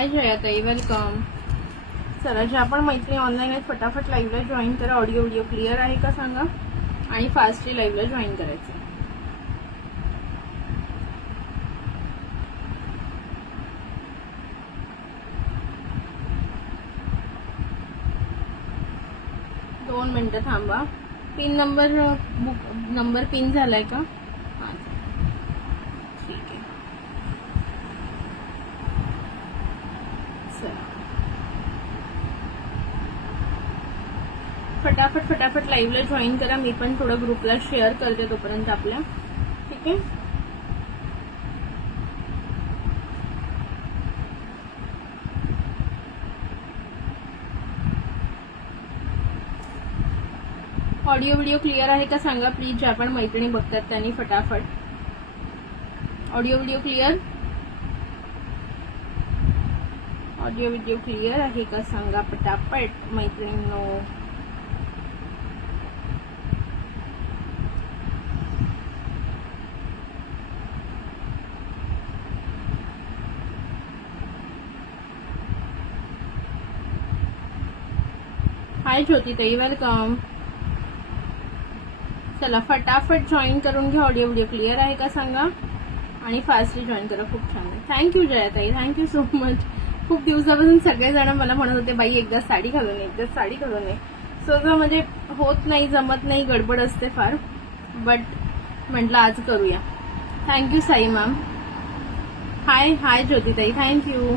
हाय Jayatai, welcome. चला, ज्या पण मैत्रिणी ऑनलाईन आहेत फटाफट लाईव्हला जॉईन करा. ऑडिओ व्हिडिओ क्लिअर आहे का सांगा आणि फास्टली लाईव्हला जॉईन करायचं. दोन मिनिटं थांबा. Pin number book number pin झालाय का? हां, ठीक आहे. चला, फटाफट फटाफट लाईव्हला जॉईन करा. मी पण थोडं ग्रुपला शेअर करते तोपर्यंत आपल्या. ठीक आहे. ऑडिओ व्हिडिओ क्लिअर आहे का सांगा प्लीज. ज्या पण मैत्रिणी बघतात त्यांनी फटाफट. Audio video clear, audio video clear आहे का सांगा पटापट मैत्रिणींनो. हाय ज्योतिताई, वेलकम. चला, फटाफट जॉईन करून घ्या. ऑडिओ व्हिडिओ क्लिअर आहे का सांगा आणि फास्टली जॉईन करा. खूप छान आहे. थँक्यू जयाताई, थँक्यू सो मच. खूप दिवसापासून सगळेजण मला म्हणत होते बाई एकदा साडी घालून ये, एकदा साडी घालून ये. सो म्हणजे होत नाही, जमत नाही, गडबड असते फार. बट म्हटलं आज करूया. Thank you Sai ma'am. Hi hi ज्योतिताई, थँक्यू.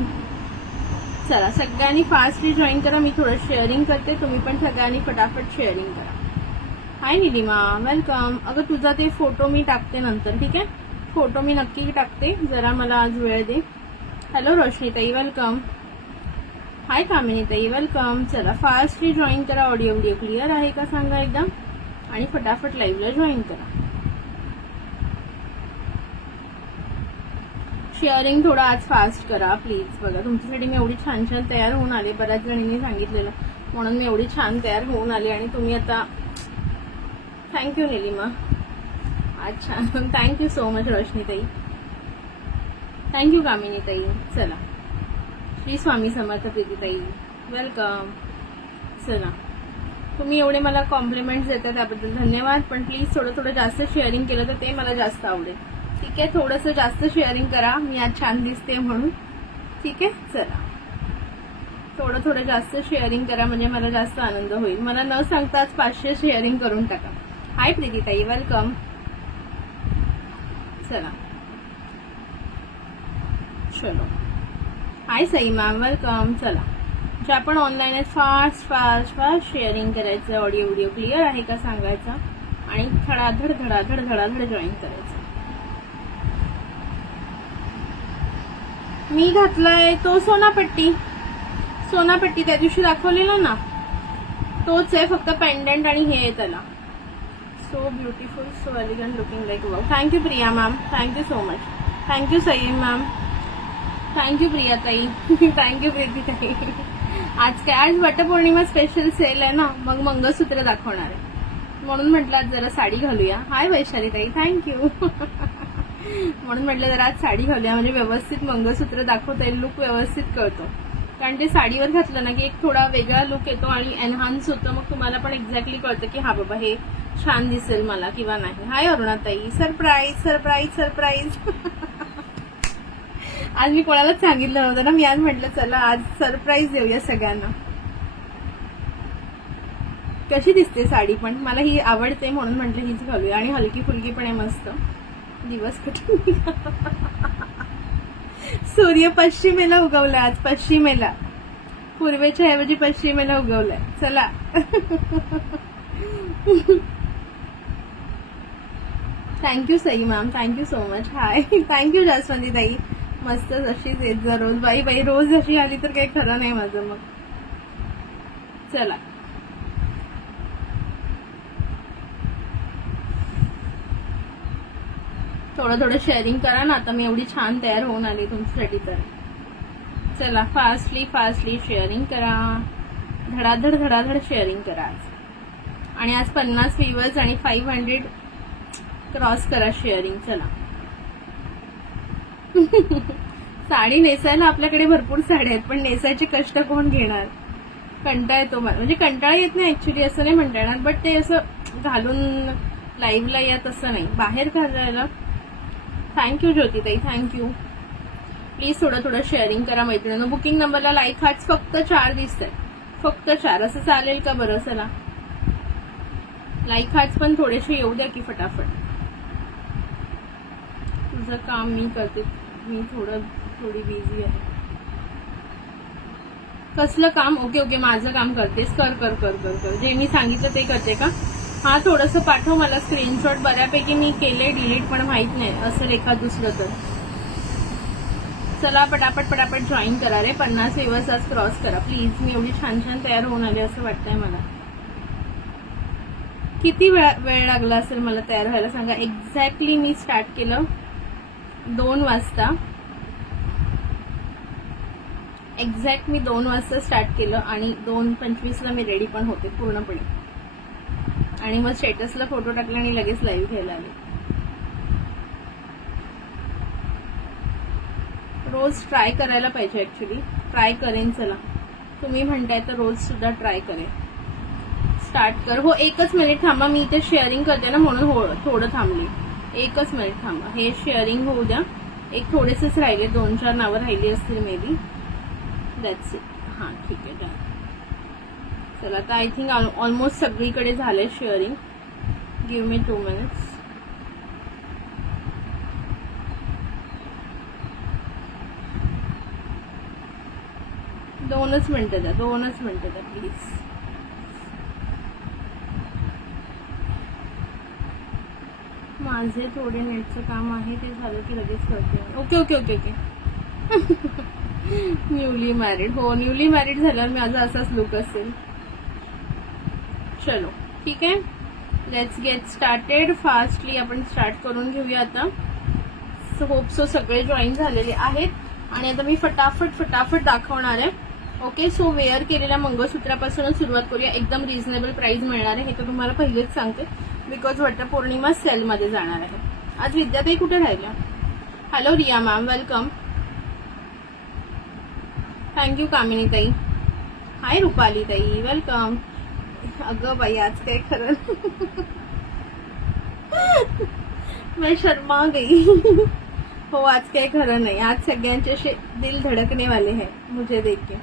चला, सगळ्यांनी फास्टली जॉईन करा. मी थोडं शेअरिंग करते, तुम्ही पण सगळ्यांनी फटाफट शेअरिंग करा. हाय निलिमा, वेलकम. अगं तुझा ते फोटो मी टाकते नंतर, ठीक आहे. फोटो मी नक्की टाकते, जरा मला आज वेळ दे. हॅलो रोशनीताई, वेलकम. हाय कामिनीताई, वेलकम. चला, फास्टली जॉईन करा. ऑडिओ व्हिडिओ क्लिअर आहे का सांगा एकदम आणि फटाफट लाईव्हला जॉईन करा. शेअरिंग थोडं आज फास्ट करा प्लीज. बघा, तुमच्यासाठी मी एवढी छान छान तयार होऊन आले. बऱ्याच जणींनी सांगितलेलं म्हणून मी एवढी छान तयार होऊन आले आणि तुम्ही आता. थँक्यू निलिमा. अच्छा, थँक्यू सो मच रोशनीताई. थँक्यू कामिनीताई. चला, श्री स्वामी समर्थ प्रीतीताई, वेलकम. चला, तुम्ही एवढे मला कॉम्प्लिमेंट्स देता त्याबद्दल धन्यवाद. पण प्लीज थोडं थोडं जास्त शेअरिंग केलं तर ते मला जास्त आवडेल. ठीक आहे, थोडंसं जास्त शेअरिंग करा. मी आज छान दिसते म्हणून. ठीक आहे. चला, थोडं थोडं जास्त शेअरिंग करा म्हणजे मला जास्त आनंद होईल. मला न सांगताच 500 शेअरिंग करून टाका. हाय प्रीतीताई, वेलकम. चला, चलो. हाय सई मॅम, वेलकम. चला, ज्या पण ऑनलाईन आहेत फास्ट फास्ट फास्ट शेअरिंग करायचं. ऑडिओ व्हिडिओ क्लिअर आहे का सांगायचा आणि धडाधड धडाधड धडाधड जॉईन करायचं. मी घातलाय तो सोनापट्टी. सोनापट्टी त्या दिवशी दाखवलेला ना, तोच आहे, फक्त पेंडंट आणि हे आहे त्याला. So beautiful, so elegant, looking like wow. Thank you Priya ma'am, thank you so much. Thank you Sai ma'am, thank you Priya ताई, थँक्यू प्रीती ताई. आज काय, आज वटपौर्णिमा स्पेशल सेल आहे ना, मग मंगळसूत्र दाखवणार आहे म्हणून म्हटलं आज जरा साडी घालूया. हाय वैशाली ताई, थँक्यू. म्हणून म्हटलं जरा आज साडी घालूया म्हणजे व्यवस्थित मंगळसूत्र दाखवता येईल, लुक व्यवस्थित कळतो. कारण ते साडीवर घातलं ना की एक थोडा वेगळा लुक येतो आणि एनहान्स होतं. मग तुम्हाला पण एक्झॅक्टली कळतं की हा बाबा हे छान दिसेल मला किंवा नाही. हाय अरुणाताई, सरप्राईज सरप्राईज सरप्राईज. आज मी कोणालाच सांगितलं नव्हतं ना, मी आज म्हटलं चला आज सरप्राईज देऊया सगळ्यांना. कशी दिसते साडी, पण मला ही आवडते म्हणून म्हटलं हीच घालूया. आणि हलकी फुलकी पण आहे मस्त. दिवस कुठे सूर्य पश्चिमेला उगवलाय आज, पश्चिमेला. पूर्वेच्या ऐवजी पश्चिमेला उगवलाय. चला. Thank you Sai ma'am, thank you so much. Hi, thank you Jaswanti ताई. मस्त अशीच येत जा रोज. बाई बाई, रोज अशी आली तर काही खरं नाही माझं मग. चला, थोडं थोडं शेअरिंग करा ना. आता मी एवढी छान तयार होऊन आली तुमच्यासाठी तर. चला, फास्टली फास्टली शेअरिंग करा. धडाधड धडाधड शेअरिंग करा आज. आणि आज 50 व्ह्यूअर्स आणि 500 क्रॉस करा शेअरिंग. चला. साडी नेसायला आपल्याकडे भरपूर साड्या आहेत, पण नेसायचे कष्ट कोण घेणार? कंटाळा येतो म्हणजे कंटाळा येत नाही ऍक्च्युली, असं नाही म्हणता येणार, बट ते असं घालून लाईव्हला या तसं नाही, बाहेर घालायला. Thank you Jyotitai, thank you. प्लीज थोडं शेअरिंग करा मैत्रिणींनो. बुकिंग नंबरला लाईक हार्ट्स फक्त 4 दिसत आहेत, फक्त 4. असं चालेल का बरं? चला लाईक हार्ट्स पण थोडेसे येऊ द्या की फटाफट. तुझं काम मी करते, मी थोडी बिझी आहे. कसलं काम? ओके ओके, माझं काम करतेस, कर कर कर कर कर जे मी सांगितलं ते करते का? हा, थोडंसं पाठव मला स्क्रीनशॉट. बऱ्यापैकी मी केले डिलीट, पण माहित नाही असं एखाद दुसरं तर. चला पटापट जॉईन करा रे. 50 व्ह्यूअर्स आज क्रॉस करा प्लीज. मी एवढी छान तयार होऊन आले असं वाटतंय मला. किती वेळ लागला असेल मला तयार व्हायला सांगा? एक्झॅक्टली मी स्टार्ट केलं 2 वाजता. एक्झॅक्ट मी 2 वाजता स्टार्ट केलं आणि 2:25ला मी रेडी पण होते पूर्णपणे. आणि मग स्टेटसला फोटो टाकला आणि लगेच लाईव्ह घ्यायला आले. रोज ट्राय करायला पाहिजे ऍक्च्युली. ट्राय करेन. चला तुम्ही म्हणताय तर रोज सुद्धा ट्राय करेन. स्टार्ट कर. हो, 1च मिनिट थांबा, मी इथे शेअरिंग करते ना म्हणून थोडं थांबली. 1च मिनिट थांबा, हे शेअरिंग होऊ द्या. एक थोडेसेच राहिले, 2-4 नावं राहिली असतील मे बी. That's it. हां ठीक आहे, डन. चला आता आय थिंक ऑलमोस्ट सगळीकडे झालंय शेअरिंग. Give me 2 minutes. दोनच मिनिटं द्या प्लीज. माझे थोडे नेटचं काम आहे, ते झालं की लगेच करते. Okay okay okay okay. Newly married. हो, न्यूली मॅरिड झाल्यावर माझा असाच लुक असेल. चलो ठीक आहे, लेट्स गेट स्टार्टेड. फास्टली आपण स्टार्ट करून घेऊया आता. होप सो सगळे जॉईन झालेले आहेत आणि आता मी फटाफट दाखवणार आहे. ओके, सो वेअर केलेल्या मंगळसूत्रापासून सुरुवात करूया. एकदम रिझनेबल प्राइस मिळणार आहे, हे तर तुम्हाला पहिलेच सांगते, बिकॉज वटपौर्णिमा सेलमध्ये जाणार आहे. आज विद्याताई कुठे राहिल्या? Hello Riya ma'am, welcome. Thank you Kamini ताई. हाय रुपाली ताई, वेलकम. अगं बाई, आज काय खरं मैं शर्मा गई. हो, आज काय खरं नाही. आज सगळ्यांचे असे दिल धडकने वाले हैं मुझे देख के.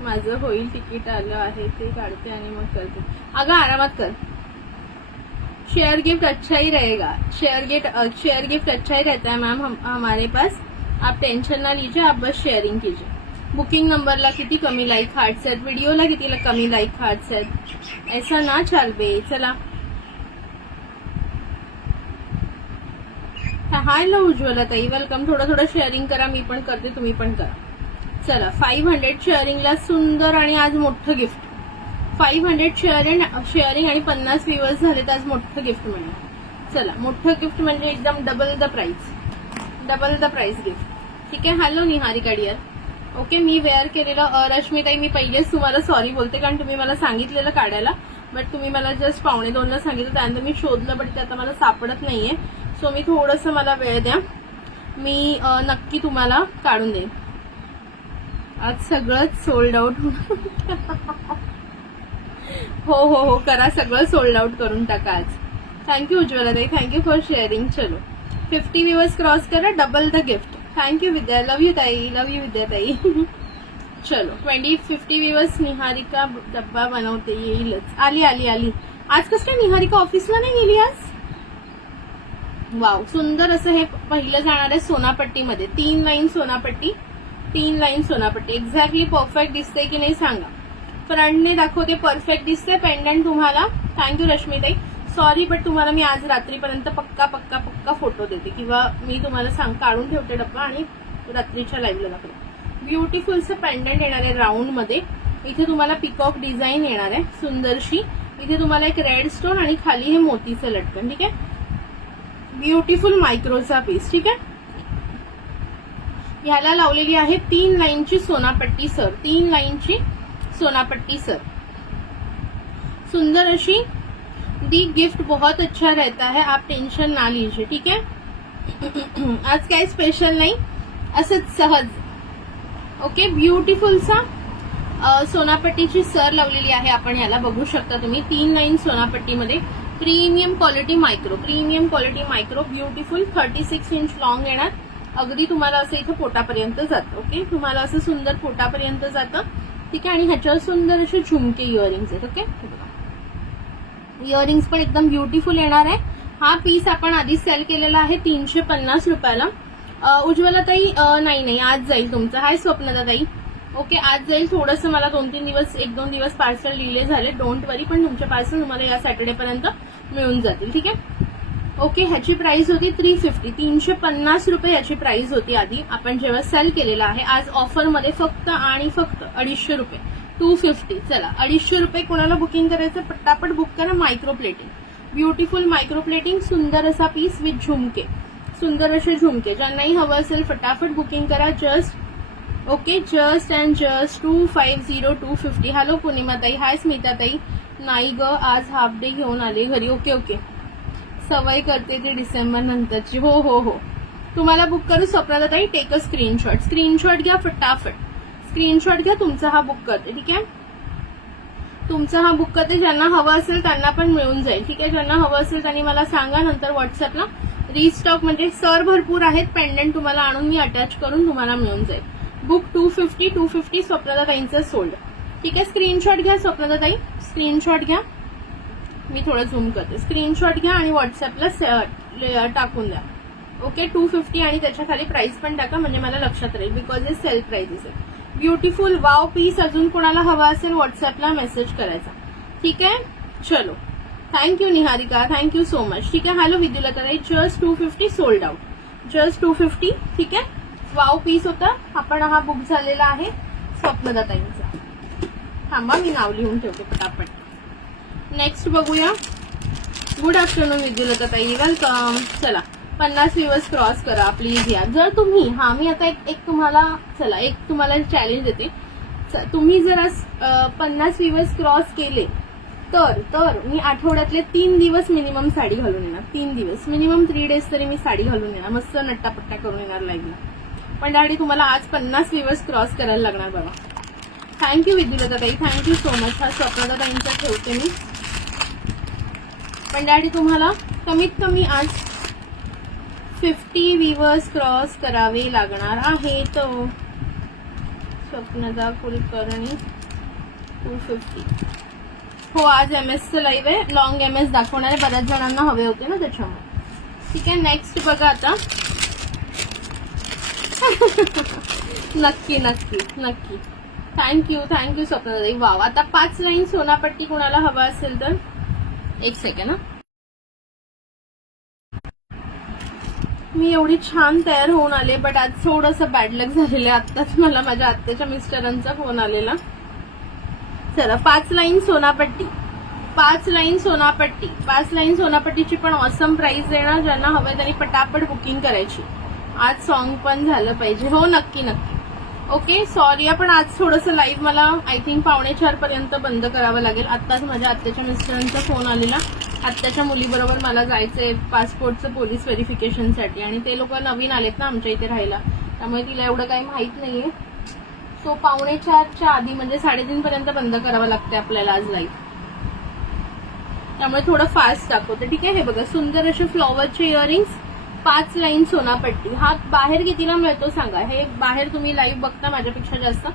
माझं होईल, तिकीट आलं आहे, ते काढते आणि मग करते. अगं आरामात कर. शेयर गिफ्ट अच्छा ही रहेगा. शेयर गिफ्ट अच्छा ही रहता है मैम हमारे पास. आप टेंशन ना लीजिए, आप बस शेयरिंग कीजिए. बुकिंग नंबरला किती कमी लाईक हार्ट्स आहेत, व्हिडिओला किती कमी लाईक हार्ट्स आहेत. ऐसा ना चाल बे. चला हॅलो उज्ज्वला ताई, वेलकम. थोडं शेअरिंग करा, मी पण करते, तुम्ही पण करा. चला 500 शेअरिंगला सुंदर आणि आज मोठं गिफ्ट. 500 शेअरिंग आणि 50 व्ह्यूअर्स झाले तर आज मोठं गिफ्ट मिळणार. चला, मोठं गिफ्ट म्हणजे एकदम डबल द प्राइस गिफ्ट. ठीक आहे. Hello Niharika dear. ओके, मी वेअर केलेलं. रश्मीताई, मी पहिलेच तुम्हाला सॉरी बोलते, कारण तुम्ही मला सांगितलेलं काढायला, बट तुम्ही मला जस्ट 1:45ला सांगितलं, त्यानंतर मी शोधलं, बट ते आता मला सापडत नाहीये. सो मी थोडंसं, मला वेळ द्या, मी नक्की तुम्हाला काढून देईन. आज सगळंच सोल्ड आउट. हो करा, सगळं सोल्ड आउट करून टाका आज. थँक्यू उज्ज्वला ताई, थँक्यू फॉर शेअरिंग. चलो 50 व्ह्यूअर्स क्रॉस करा, double the gift. Thank you Vidya, love you ताई, लव यू विद्या ताई. चलो 50 व्ह्यूअर्स. निहारिका डब्बा बनवते, येईलच. आली. आज कसं काय निहारिका ऑफिसला नाही गेली आज? वाव, सुंदर असं हे पहिलं जाणार आहे सोनापट्टीमध्ये. 3 लाईन सोनापट्टी. एक्झॅक्टली परफेक्ट दिसते की नाही सांगा. फ्रंटने दाखवते, परफेक्ट दिसते पेंडंट तुम्हाला. थँक्यू रश्मीताई. सॉरी, बट तुम्हाला मी आज रात्रीपर्यंत पक्का फोटो देते, किंवा मी तुम्हाला काढून ठेवते डब्बा आणि रात्रीच्या लाईव्हला दाखवते. ब्युटिफुलचं पेंडंट येणार आहे राऊंड मध्ये. इथे तुम्हाला पिकॉक डिझाईन येणार आहे सुंदरशी. इथे तुम्हाला एक रेड स्टोन आणि खाली हे मोतीचं लटकन. ठीक आहे, ब्युटिफुल मायक्रोचा पीस. ठीक आहे, ह्याला लावलेली आहे 3 लाईनची सोनापट्टी सर. 3 लाईनची सोनापट्टी सर, सुंदर अशी. दी गिफ्ट बहुत अच्छा रहता है, आप टेंशन ना लीजिए. ठीक है. आज काय स्पेशल नाही, असंच सहज ओके, ब्युटिफुलचा सोनापट्टीची सर लावलेली आहे आपण, याला बघू शकता तुम्ही. 3 लाईन सोनापट्टीमध्ये premium quality micro, premium quality micro, beautiful. 36 inch long येणार. अगदी तुम्हाला असं इथे पोटापर्यंत जातं. ओके, तुम्हाला असं सुंदर पोटापर्यंत जातं. ठीक आहे. आणि ह्याच्यावर सुंदर असे झुमके इयरिंग्स आहेत. ओके, इयरिंग्स पण एकदम ब्युटिफुल येणार आहे. हा पीस आपण आधी सेल केलेला आहे 350 रुपयाला. उज्ज्वलाताई नाही आज जाईल तुमचं. हाय स्वप्नदाताई. ओके, आज जाईल. थोडंसं मला 2-3 दिवस, 1-2 दिवस पार्सल डिले झाले, डोंट वरी. पण तुमचे पार्सल तुम्हाला या सॅटर्डे पर्यंत मिळून जातील. ठीक आहे. ओके, ह्याची प्राइस होती 350, 350 रुपये याची प्राइस होती आधी आपण जेव्हा सेल केलेला आहे. आज ऑफरमध्ये फक्त आणि फक्त 250 रुपये, 250. चला, 250 रुपये. कोणाला बुकिंग करायचं पटापट बुक करा. Micro plating, beautiful micro plating, सुंदर असा पीस विथ झुमके, सुंदर असे झुमके. ज्यांनाही हवं असेल फटाफट बुकिंग करा. Just and just 250, 250. हॅलो पूर्णिमाताई. हाय स्मिताताई. नाही ग, आज हाफ डे घेऊन आले घरी. ओके, सवय करते ती डिसेंबर नंतरची. हो, तुम्हाला बुक करू स्वप्नाताई. टेक अ स्क्रीनशॉट घ्या फटाफट. स्क्रीनशॉट घ्या, तुमचा हा बुक करते. ठीक आहे, तुमचा हा बुक करते. ज्यांना हवं असेल त्यांना पण मिळून जाईल. ठीक आहे, ज्यांना हवं असेल त्यांनी मला सांगा नंतर व्हॉट्सअपला. रिस्टॉक म्हणजे सर भरपूर आहेत. पेंडंट तुम्हाला आणून मी अटॅच करून तुम्हाला मिळून जाईल. बुक 250 स्वप्नदाताईंचं सोल्ड. ठीक आहे, स्क्रीनशॉट घ्या स्वप्नदाताई, स्क्रीनशॉट घ्या. मी थोडं झूम करते. स्क्रीनशॉट घ्या आणि व्हॉट्सअपला टाकून द्या. ओके, 250 आणि त्याच्या खाली प्राइस पण टाका म्हणजे मला लक्षात राहील, बिकॉज हे सेल प्राइसेस आहे. Beautiful wow piece. अजून कोणाला हवा असेल व्हॉट्सअपला मेसेज करायचा. ठीक आहे, चलो. Thank you Niharika, thank you so much. ठीक आहे. Hello Vidyulata. Just 250 sold out, just 250. ठीक आहे, वाव पीस होता. आपण हा बुक झालेला आहे स्वप्नदाताईंचा. थांबा, मी नाव लिहून ठेवते पटापट. नेक्स्ट बघूया. गुड आफ्टरनून विद्युलताताई, वेलकम. चला, 50 व्ह्यूअर्स क्रॉस करा प्लीज या. जर तुम्ही मी आता एक तुम्हाला चॅलेंज देते. तुम्ही जर 50 व्ह्यूअर्स क्रॉस केले तर मी आठवड्यातले 3 दिवस मिनिमम साडी घालून येणार. 3 दिवस मिनिमम, 3 डेज तरी मी साडी घालून येणार. मस्त नट्टापट्टा करून येणार लाईव्हला. पण डॅडी तुम्हाला आज 50 व्ह्यूअर्स क्रॉस करायला लागणार बघा. थँक्यू विद्युलताताई, थँक्यू सो मच. हा स्वप्नदाताईंचा ठेवते मी. पण डॅडी तुम्हाला कमीत कमी आज 50 व्ह्यूअर्स क्रॉस करावे लागणार आहे. तो स्वप्नदा कुलकर्णी 250. हो, आज MS लाईव्ह आहे. लॉंग MS दाखवणारे बऱ्याच जणांना हवे होते ना त्याच्यामुळे. ठीक आहे, नेक्स्ट बघा आता. नक्की. थँक्यू स्वप्नदाई. वाव, आता 5 लाईन सोनापट्टी कोणाला हवा असेल तर एक सेकंड. मी एवढी छान तयार होऊन आले, बट आज थोडंसं बॅड लक झालेलं आहे. आत्ताच मला माझ्या आत्याच्या मिस्टरांचा फोन आलेला. चला, 5 लाईन सोनापट्टी, 5 लाईन सोनापट्टीची पण ऑसम प्राइस देणार. ज्यांना हवंय त्यांनी पटापट बुकिंग करायची. आज सॉन्ग पण झालं पाहिजे. हो, नक्की. ओके, सॉरी पण आज थोडंसं लाईव्ह मला आय थिंक 3:45 पर्यंत बंद करावं लागेल. आत्ताच माझ्या आत्याच्या मिस्टरांचा फोन आलेला. आत्याच्या मुलीबरोबर मला जायचंय पासपोर्टचं पोलीस व्हेरिफिकेशनसाठी, आणि ते लोक नवीन आलेत ना आमच्या इथे राहायला, त्यामुळे तिला एवढं काही माहित नाहीये. सो 3:45च्या आधी म्हणजे 3:30 पर्यंत बंद करावं लागते आपल्याला आज लाईव्ह. त्यामुळे थोडं फास्ट दाखवते. ठीक आहे, हे बघा सुंदर असे फ्लॉवरचे इयरिंग्स, 5 लाईन सोनापट्टी. हा बाहेर कितीला मिळतो सांगा. हे बाहेर तुम्ही लाईव्ह बघता माझ्यापेक्षा जास्त.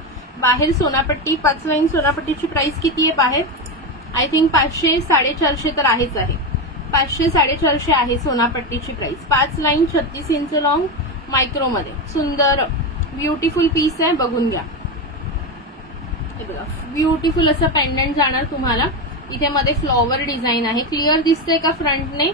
बाहेर सोनापट्टी 5 लाईन सोनापट्टीची प्राइस किती आहे बाहेर? आय थिंक 500, 450 तर आहेच आहे. 500, 450 आहे सोनापट्टीची प्राइस. 5 लाईन 36 इंच लॉंग मायक्रोमध्ये सुंदर ब्युटिफुल पीस आहे, बघून घ्या. हे बघा ब्युटिफुल असं पेंडंट जाणार तुम्हाला. इथे मध्ये फ्लॉवर डिझाईन आहे. क्लिअर दिसतंय का फ्रंटने?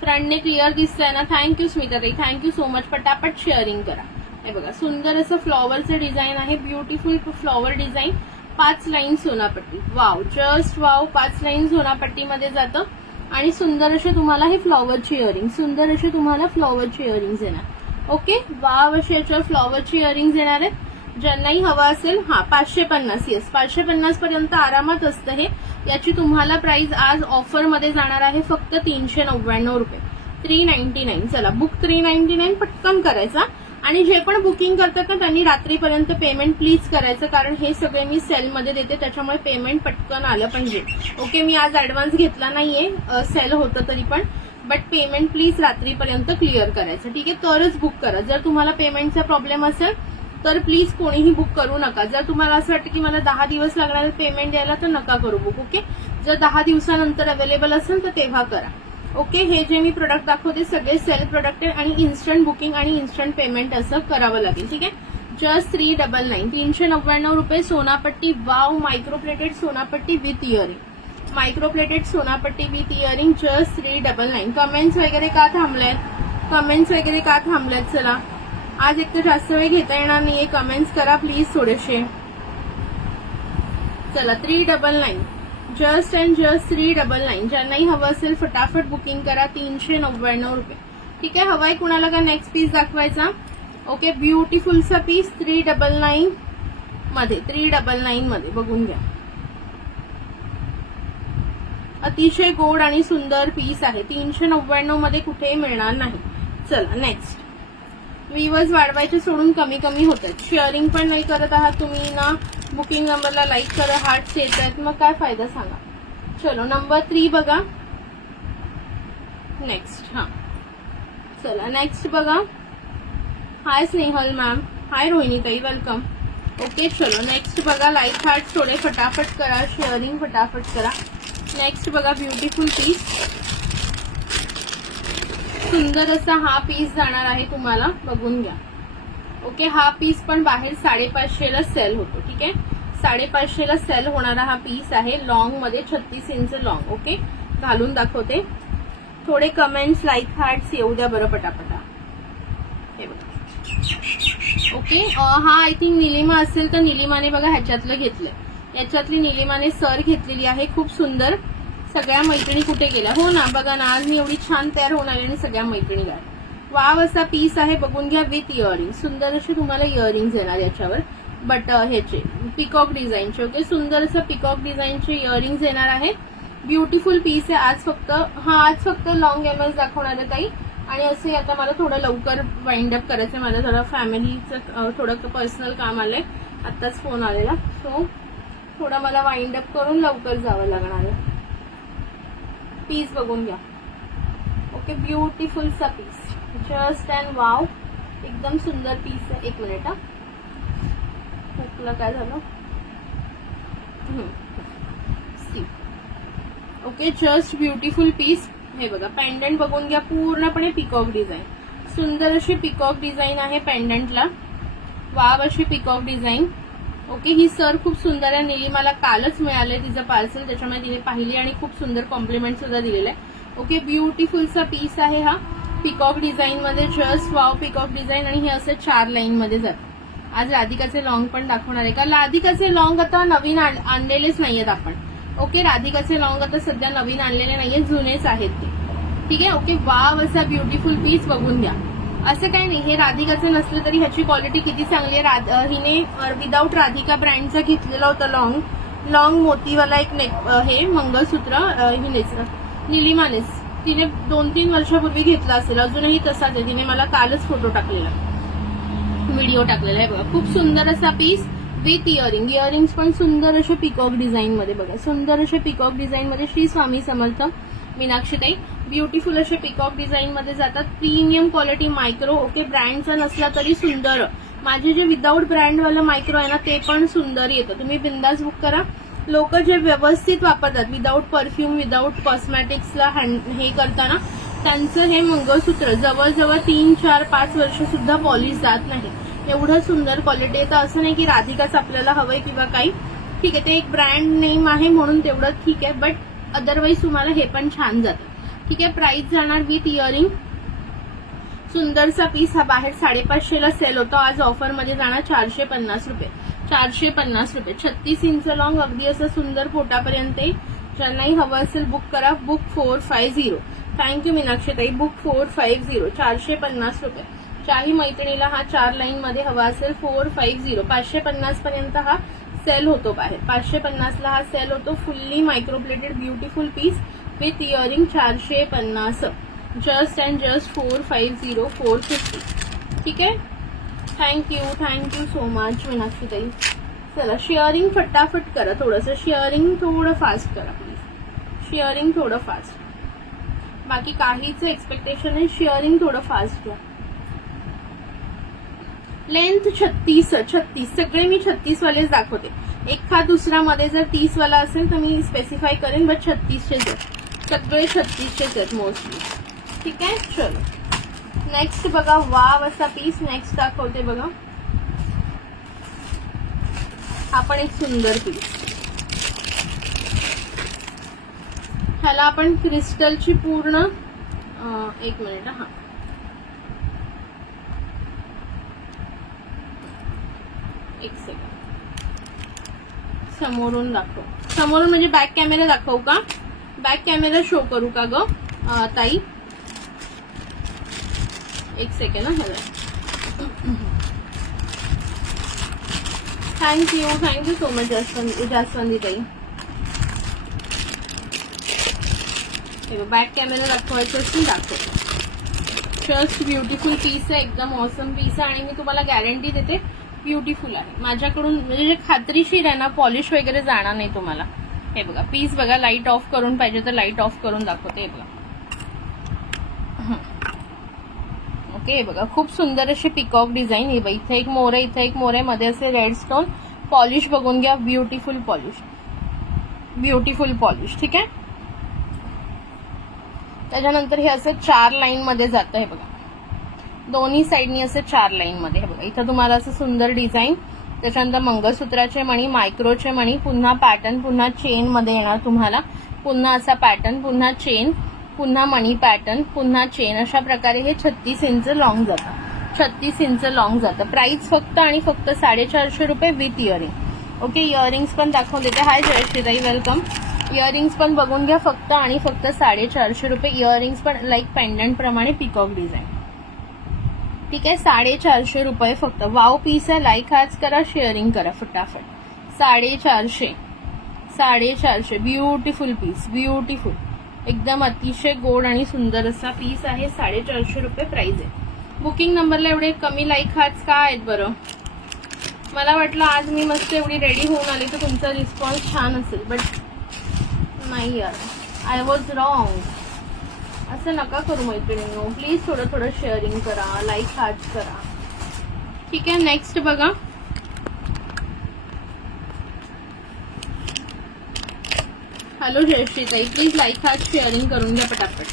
फ्रंटने क्लिअर दिसतंय ना? थँक्यू स्मिताताई, थँक्यू सो मच. पटापट शेअरिंग करा. हे बघा सुंदर असं फ्लॉवरचं डिझाईन आहे. Beautiful flower design. 5 लाईन सोनापट्टी. Wow, just wow. 5 लाईन सोनापट्टीमध्ये जातं आणि सुंदर असे तुम्हाला हे फ्लॉवरची इयरिंग, सुंदर असे तुम्हाला फ्लॉवरची इयरिंग्स येणार. ओके, वाव असे याच्यावर फ्लॉवरची इयरिंग्स येणार आहेत. ज्यांनाही हवा असेल 550, येस 550 पर्यंत आरामात असतं हे. याची तुम्हाला प्राइस आज ऑफर मध्ये जाणार आहे फक्त 399 रुपये, 399. चला बुक 399 पटकन करायचा. आणि जे पण बुकिंग करतात ना त्यांनी रात्रीपर्यंत पेमेंट प्लीज करायचं, कारण हे सगळे मी सेलमध्ये देते त्याच्यामुळे पेमेंट पटकन आलं पाहिजे. ओके, मी आज ऍडव्हान्स घेतला नाहीये, सेल होतं तरी पण, बट पेमेंट प्लीज रात्रीपर्यंत क्लिअर करायचं. ठीक आहे, तरच बुक करा. जर तुम्हाला पेमेंटचा प्रॉब्लेम असेल तर प्लीज कोणीही बुक करू नका. जर तुम्हाला असं वाटतं की मला 10 दिवस लागणार पेमेंट द्यायला तर नका करू बुक. ओके, जर 10 दिवसानंतर अवेलेबल असेल तर तेव्हा करा. ओके, हे जे मी प्रोडक्ट दाखवते सगळे सेल प्रोडक्ट आहे आणि इन्स्टंट बुकिंग आणि इन्स्टंट पेमेंट असं करावं लागेल. ठीक आहे, जस्ट 399 399 रुपये. सोनापट्टी वाव मायक्रोप्लेटेड सोनापट्टी विथ इयरिंग, मायक्रोप्लेटेड सोनापट्टी विथ इयरिंग जस्ट 399. कमेंट्स वगैरे का थांबल्यात? चला, आज एक तर जास्त वेळ घेता येणार नाहीये. कमेंट्स करा प्लीज थोडेसे. चला, 399 जस्ट अँड जस्ट 399. ज्यांनाही हवं असेल फटाफट बुकिंग करा. 399 रुपये. ठीक आहे, हवाय कुणाला का नेक्स्ट पीस दाखवायचा? ओके, ब्युटिफुलचा पीस 399 मध्ये बघून घ्या. अतिशय गोड आणि सुंदर पीस आहे. 399 मध्ये कुठेही मिळणार नाही. चला नेक्स्ट. व्ह्यूअर्स वाढवायचे सोडून कमी होतात. शेअरिंग पण नाही करत आहात तुम्ही ना, बुकिंग नंबरला लाईक करा, हार्ट्स येत आहेत, मग काय फायदा सांगा. चलो नंबर 3 बघा. नेक्स्ट. हा चला नेक्स्ट बघा. हाय स्नेहल मॅम, हाय रोहिणी ताई, वेलकम. ओके, चलो नेक्स्ट बघा. लाईक हार्ट थोडे फटाफट करा, शेअरिंग फटाफट करा. नेक्स्ट बघा, ब्युटिफुल पीस. सुंदर असा हा पीस जाणार आहे तुम्हाला, बघून घ्या. ओके, हा पीस पण बाहेर 550 ला सेल होतो. ठीक आहे, 550 ला सेल होणारा हा पीस आहे. लॉंग मध्ये 36 इंच लॉंग. ओके, घालून दाखवते. थोडे कमेंट्स लाईक हार्ट्स येऊ द्या बरं पटापटा. हे बघा. ओके, हा आय थिंक निलिमा असेल तर निलिमाने बघा ह्याच्यातलं घेतलंय. याच्यातली निलिमाने सर घेतलेली आहे, खूप सुंदर. सगळ्या मैत्रिणी कुठे गेल्या? हो ना, बघा ना, आज मी एवढी छान तयार होऊन आली आणि सगळ्या मैत्रिणी गाय. वाव असा पीस आहे, बघून घ्या. विथ इयरिंग, सुंदर असे तुम्हाला इयरिंग्स येणार याच्यावर. बट ह्याचे पिकॉक डिझाईनचे. ओके, सुंदर असं पिकॉक डिझाईनचे इयरिंग्स येणार आहे. ब्युटिफुल पीस आहे. आज फक्त लॉंग एमएस दाखवणार आहे ताई. आणि असे आता मला थोडं लवकर वाइंड अप करायचं. मला थोडं फॅमिलीचं थोडं पर्सनल काम आलंय, आत्ताच फोन आलेला. सो थोडं मला वाइंड अप करून लवकर जावं लागणार आहे. पीस बघून घ्या. ओके, ब्युटिफुलचा पीस जस्ट अँड वाव, एकदम सुंदर पीस आहे. एक मिनिट. हुकला काय झालं? Okay, just beautiful piece. हे बघा, पेंडंट बघून घ्या. पूर्णपणे पिकॉक डिझाईन, सुंदर अशी पिकॉक डिझाईन आहे पेंडंटला. वाव अशी पिकॉक डिझाईन. ओके, ही सर खूप सुंदर आहे. निलिमाला कालच मिळालंय तिचं पार्सल, त्याच्यामुळे तिने पाहिली आणि खूप सुंदर कॉम्प्लिमेंट सुद्धा दिलेलं आहे. ओके, ब्युटिफुलचा पीस आहे हा, पिकॉक डिझाईन मध्ये. Just wow peacock design. आणि हे असे 4 लाईन मध्ये जातात. आज राधिकाचे लॉंग पण दाखवणार आहे का? राधिकाचे लॉंग आता नवीन आणलेलेच नाहीयेत आपण. ओके, राधिकाचे लॉंग आता सध्या नवीन आणलेले नाहीये, जुनेच आहेत ते. ठीक आहे. ओके, वाव असा ब्युटिफुल पीस बघून घ्या. असं काही नाही, हे राधिकाचं नसलं तरी ह्याची क्वालिटी किती चांगली आहे. हिने विदाऊट राधिका ब्रँडचा घेतलेला होता लॉंग मोतीवाला एक हे मंगळसूत्र. हिनेच निलिमानेच तिने 2-3 वर्षापूर्वी घेतला असेल, अजूनही तसाच आहे. तिने मला कालच फोटो टाकलेला, व्हिडिओ टाकलेला आहे. बघा, खूप सुंदर असा पीस विथ इयरिंग. इयरिंग्स पण सुंदर असे पिकॉक डिझाईन मध्ये. बघा, सुंदर असे पिकॉक डिझाईन मध्ये. श्री स्वामी समर्थ मीनाक्षीताई. ब्युटिफुल असे पिकॉक डिझाईन मध्ये जातात. Premium quality micro. ओके, ब्रँडचा नसला तरी सुंदर. माझे जे विदाऊट ब्रँडवालं मायक्रो आहे ना ते पण सुंदर येतं. तुम्ही बिंदास बुक करा. लोक जे व्यवस्थित वापरतात, विदाऊट परफ्यूम, विदाऊट कॉस्मॅटिक्सला हे करताना, त्यांचं हे मंगळसूत्र जवळजवळ 3, 4, 5 वर्ष सुद्धा पॉलिश जात नाही. एवढं सुंदर क्वालिटी आहे. तर असं नाही की राधिकाच आपल्याला हवंय किंवा काही. ठीक आहे, ते एक ब्रँड नेम आहे म्हणून तेवढं ठीक आहे, बट अदरवाईज तुम्हाला हे पण छान जातं. ठीक आहे, प्राइस जाणार विथ इयरिंग. सुंदरचा पीस हा बाहेर 550 ला सेल होतो, आज ऑफर मध्ये जाणार 450 रुपये. 450 रुपये. 36 इंच लॉंग, अगदी असं सुंदर पोटापर्यंत. ज्यांनाही हवं असेल बुक करा. बुक 450. थँक्यू मीनाक्षीताई. बुक 450. 450 रुपये. ज्याही मैत्रिणीला हा 4 लाईन मध्ये हवा असेल 450. 550 पर्यंत हा सेल होतो बाहेर. 550 ला हा सेल होतो. Fully microplated beautiful piece with earring. 450. Just and just 450. 450. ठीक आहे. थँक्यू सो मच मीनाक्षी ताई. चला शेअरिंग फटाफट करा, थोडंसं शेअरिंग थोडं फास्ट करा प्लीज. शेअरिंग थोडं फास्ट, बाकी काहीच एक्सपेक्टेशन नाही, शेअरिंग थोडं फास्ट घ्या. लेंथ 36 सगळे मी 36 वालेच दाखवते. एखाद दुसरा मध्ये जर 30 वाला असेल तर मी स्पेसिफाय करेन, बट 36चेच आहेत सगळे, 36चेच आहेत मोस्टली. ठीक आहे. चलो नेक्स्ट बघा, वाव असा पीस नेक्स्ट दाखवते बघा. हा पण एक सुंदर पीस. ह्याला आपण क्रिस्टलची पूर्ण एक मिनिट हा, एक सेकंड, समोरून दाखव. समोरून म्हणजे बॅक कॅमेरा दाखवू का? बॅक कॅमेरा शो करू का ग ताई? एक सेकंड ना. थँक्यू सो मच जास्वंदी ताई. बॅक कॅमेरा दाखवायचं असेल दाखव. जस्ट ब्युटिफुल पीस आहे, एकदम ऑसम पीस आहे आणि मी तुम्हाला गॅरंटी देते ब्युटिफुल आहे माझ्याकडून, म्हणजे खात्रीशीर आहे ना, पॉलिश वगैरे जाणार नाही तुम्हाला. हे बघा पीस बघा, लाईट ऑफ करून पाहिजे तर लाईट ऑफ करून दाखवते. हे बघा ओके. हे बघा खूप सुंदर अशी पिकॉक डिझाईन. हे बघा इथे एक मोर आहे, इथे एक मोर आहे, मध्ये असे रेड स्टोन. पॉलिश बघून घ्या, ब्युटिफुल पॉलिश, ब्युटिफुल पॉलिश. ठीक आहे. त्याच्यानंतर हे असे 4 लाईन मध्ये जातं. हे बघा दोन्ही साईडनी असे 4 लाईन मध्ये. हे बघा इथं तुम्हाला असं सुंदर डिझाईन, त्याच्यानंतर मंगळसूत्राचे मणी, मायक्रोचे मणी, पुन्हा पॅटर्न, पुन्हा चेन मध्ये येणार तुम्हाला, पुन्हा असा पॅटर्न, पुन्हा चेन, पुन्हा मणी पॅटर्न, पुन्हा चेन. अशा प्रकारे हे 36 इंच लॉंग जातं, 36 इंच लॉंग जातं. प्राइस फक्त आणि फक्त 450 रुपये विथ इयरिंग. ओके. इयरिंग्स पण दाखवून देते. हाय जयश्रीताई, वेलकम. इयरिंग्स पण बघून घ्या, फक्त आणि फक्त 450 रुपये. इयरिंग्स पण लाईक पेंडंट प्रमाणे पिकॉक डिझाईन. ठीक आहे. 450 रुपये फक्त. वाव पीस आहे. लाईक हाच करा, शेअरिंग करा फटाफट. 450 ब्युटिफुल पीस, ब्युटिफुल एकदम अतिशय गोड आणि सुंदर असा पीस आहे. 450 रुपये प्राइस आहे. बुकिंग नंबरला एवढे कमी लाईक हाच का आहेत बरं? मला वाटलं आज मी मस्त एवढी रेडी होऊन आली तर तुमचा रिस्पॉन्स छान असेल, बट नाही यार, आय वॉज रॉंग. असं नका करू मैत्रिणींनो, प्लीज थोडं शेअरिंग करा, लाईक हार्ट करा. ठीक आहे. नेक्स्ट बघा, हॅलो जयश्रीताई, प्लीज लाईक हार्ट शेअरिंग करून घ्या पटापट.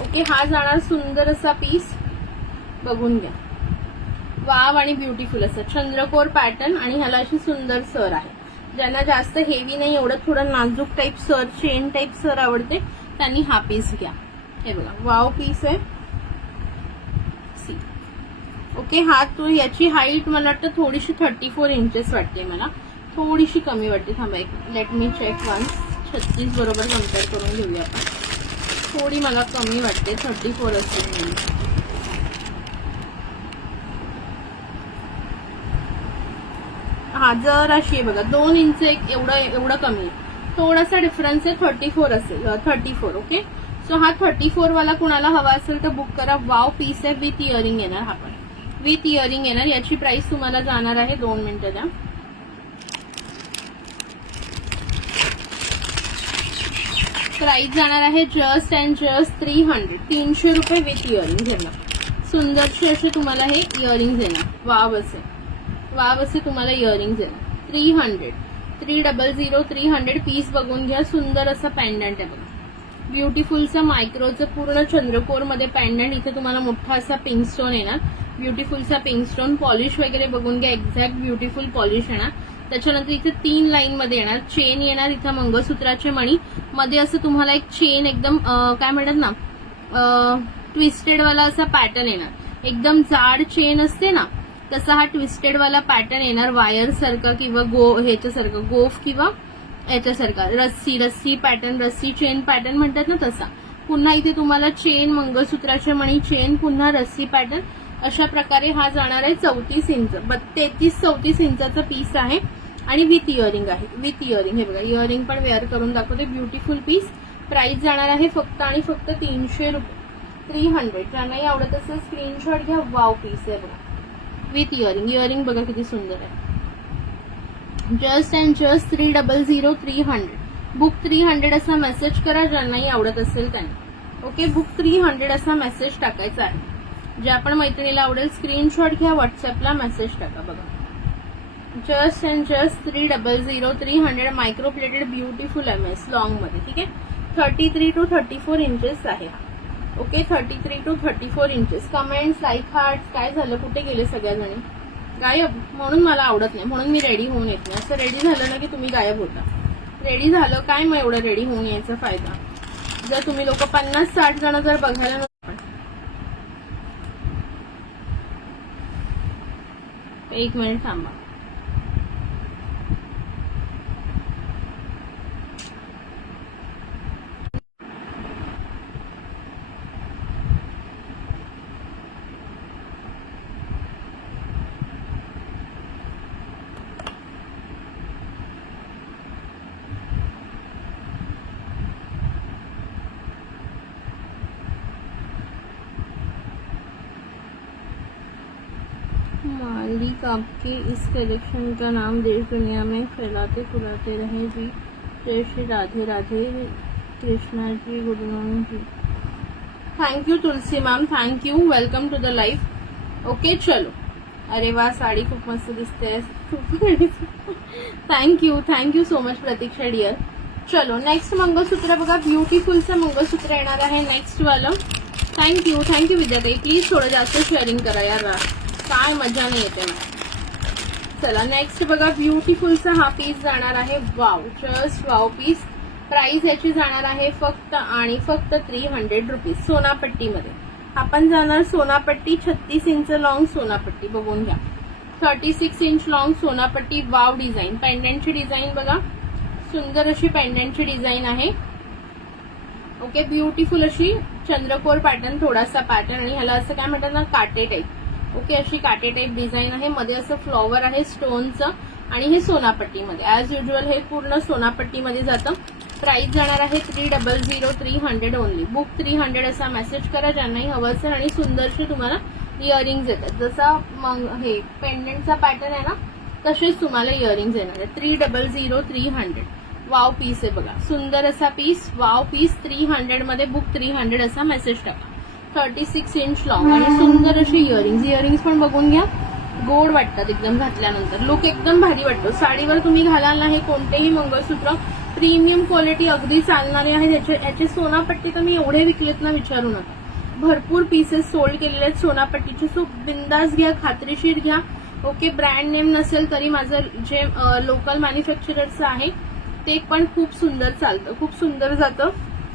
ओके. हा जाणार सुंदर असा पीस, बघून घ्या. वाव आणि ब्युटिफुल असं चंद्रकोर पॅटर्न आणि ह्याला अशी सुंदर सर आहे. ज्यांना जास्त हेवी नाही, एवढं थोडं नाजूक टाईप सर, चेन टाईप सर आवडते त्यांनी हा पीस घ्या. हे बघा वाव पीस आहे. See okay. हा तो याची हाईट मला वाटतं थोडीशी 34 इंचेस वाटते, मला थोडीशी कमी वाटते. थांबा एक, लेट मी चेक वन्स. 36 बरोबर कम्पेअर करून घेऊया आपण. थोडी मला कमी वाटते, 34 असेल म्हणून. हा जर अशी बघा 2 इंच एक एवढं कमी आहे, थोडासा डिफरन्स आहे. 34 असेल, 34. ओके. सो हा 34 वाला कुणाला हवा असेल तर बुक करा. वाव पीस आहे, विथ इयरिंग येणार. हा पण विथ इयरिंग येणार. याची प्राइस तुम्हाला जाणार आहे, 2 मिनिटं द्या. प्राइस जाणार आहे जस्ट अँड जस्ट 300 रुपये विथ इयरिंग येणार. सुंदरशी असे तुम्हाला हे इयरिंग्स येणार. वाव असे तुम्हाला इयरिंग्स येणार. 300 पीस बघून घ्या. सुंदर असं पेंडंट आहे बघा, ब्युटिफुलचं मायक्रोचं पूर्ण चंद्रकोर मध्ये पेंडंट. इथे तुम्हाला मोठा असा पिंक स्टोन येणार, ब्युटिफुलचा पिंक स्टोन. पॉलिश वगैरे बघून घ्या, एक्झॅक्ट ब्युटिफुल पॉलिश येणार. त्याच्यानंतर इथे 3 लाईन मध्ये येणार. चेन येणार, इथं मंगळसूत्राचे मणी, मध्ये असं तुम्हाला एक चेन एकदम काय म्हणतात ना, ट्विस्टेड वाला असा पॅटर्न येणार. एकदम जाड चेन असते ना, तसा हा ट्विस्टेड वाला पॅटर्न येणार. वायर सारखा किंवा ह्याच्यासारखं गोफ किंवा याच्यासारखा रस्सी पॅटर्न, रस्सी चेन पॅटर्न म्हणतात ना तसा. पुन्हा इथे तुम्हाला चेन, मंगळसूत्राचे मणी, चेन, पुन्हा रस्सी पॅटर्न. अशा प्रकारे हा जाणार आहे 34 इंच, 33-34 इंचाचा पीस आहे आणि विथ इयरिंग आहे. With earring. हे बघा इयरिंग पण वेअर करून दाखवते. Beautiful piece. प्राइस जाणार आहे फक्त आणि फक्त 300 रुपये. 300. ज्यांनाही आवडत असेल स्क्रीनशॉट घ्या. वाव पीस आहे बघा, विथ इयरिंग. इयरिंग बघा किती सुंदर आहे. Just and just 300 300. बुक 300 असा मेसेज करा ज्यांनाही आवडत असेल त्यांनी. ओके, बुक 300 असा मेसेज टाकायचा आहे. ज्या पण मैत्रिणीला आवडेल स्क्रीनशॉट घ्या, व्हॉट्सअपला मेसेज टाका. बघा just and just 300 300 micro plated beautiful MS long मध्ये. ठीक आहे, 33 to 34 इंचेस आहे. Okay, 33 to 34 inches. Comments, like, heart काय झालं, कुठे गेले सगळ्याजणी? गायब. म्हणून मला आवडत नाही, म्हणून मी रेडी होऊन येत नाही. असं रेडी झालं ना की तुम्ही गायब होता. रेडी झालं काय मग एवढं रेडी होऊन यायचा फायदा? जर तुम्ही लोक 50-60 जण जर बघायला नको. एक मिनिट थांबा. मालिक आपके इस कलेक्शन का नाम देश दुनिया में फैलाते फुलाते रहे जी. जय श्री राधे राधे. कृष्णा जी, गुड मॉर्निंग जी. Thank you Tulsi ma'am, thank you. Welcome to the life. Okay चलो. अरे वा, साडी खूप मस्त दिसते. Thank you so much Pratiksha dear. चलो नेक्स्ट मंगळसूत्र बघा. ब्युटिफुलचं मंगळसूत्र येणार आहे नेक्स्ट वालं. Thank you Vidyatai. प्लीज थोडं जास्त शेअरिंग करा यार, काय मजा नाही येते. चला नेक्स्ट बघा. ब्युटिफुलचा हा पीस जाणार आहे. Wow, just wow piece. Price याची जाणार आहे फक्त आणि फक्त 300 रुपीज. सोनापट्टीमध्ये आपण जाणार. सोनापट्टी 36 इंच लॉंग सोनापट्टी बघून घ्या. 36 इंच लॉंग सोनापट्टी. Wow design. पेंडंटची डिझाईन बघा, सुंदर अशी पेंडंटची डिझाईन आहे. ओके, ब्युटिफुल अशी चंद्रकोर पॅटर्न, थोडासा पॅटर्न आणि ह्याला असं काय म्हणतात ना, काटे टाईप. ओके, अशी काटे टाईप डिझाईन आहे. मध्ये असं फ्लॉवर आहे स्टोनचं आणि हे सोनापट्टीमध्ये. ॲज युजल हे पूर्ण सोनापट्टीमध्ये जातं. प्राइस जाणार आहे 300 300 ओनली. बुक 300 असा मेसेज करा ज्यांनाही हवं असेल. आणि सुंदरशी तुम्हाला इयरिंग्स येतात. जसा मग हे पेंडंटचा पॅटर्न आहे ना, तसेच तुम्हाला इयरिंग्स येणार आहे. 300 300. वाव पीस आहे बघा, सुंदर असा पीस. वाव पीस 300 मध्ये. बुक 300 असा मेसेज टाका. 36 इंच लॉंग आणि सुंदर अशी इयरिंग्स पण बघून घ्या. गोड वाटतात एकदम घातल्यानंतर. लुक एकदम भारी वाटतो. साडीवर तुम्ही घालाल ना हे कोणतेही मंगळसूत्र प्रीमियम क्वालिटी अगदी चालणारे आहेत. याचे सोनापट्टी तर मी एवढे विकलेत ना, विचारू नका. भरपूर पीसेस सोल्ड केलेले आहेत सोनापट्टीचे. सो बिंदास घ्या, खात्रीशीर घ्या. ओके, ब्रँड नेम नसेल तरी माझं जे लोकल मॅन्युफॅक्चररचं आहे ते पण खूप सुंदर चालतं, खूप सुंदर जातं,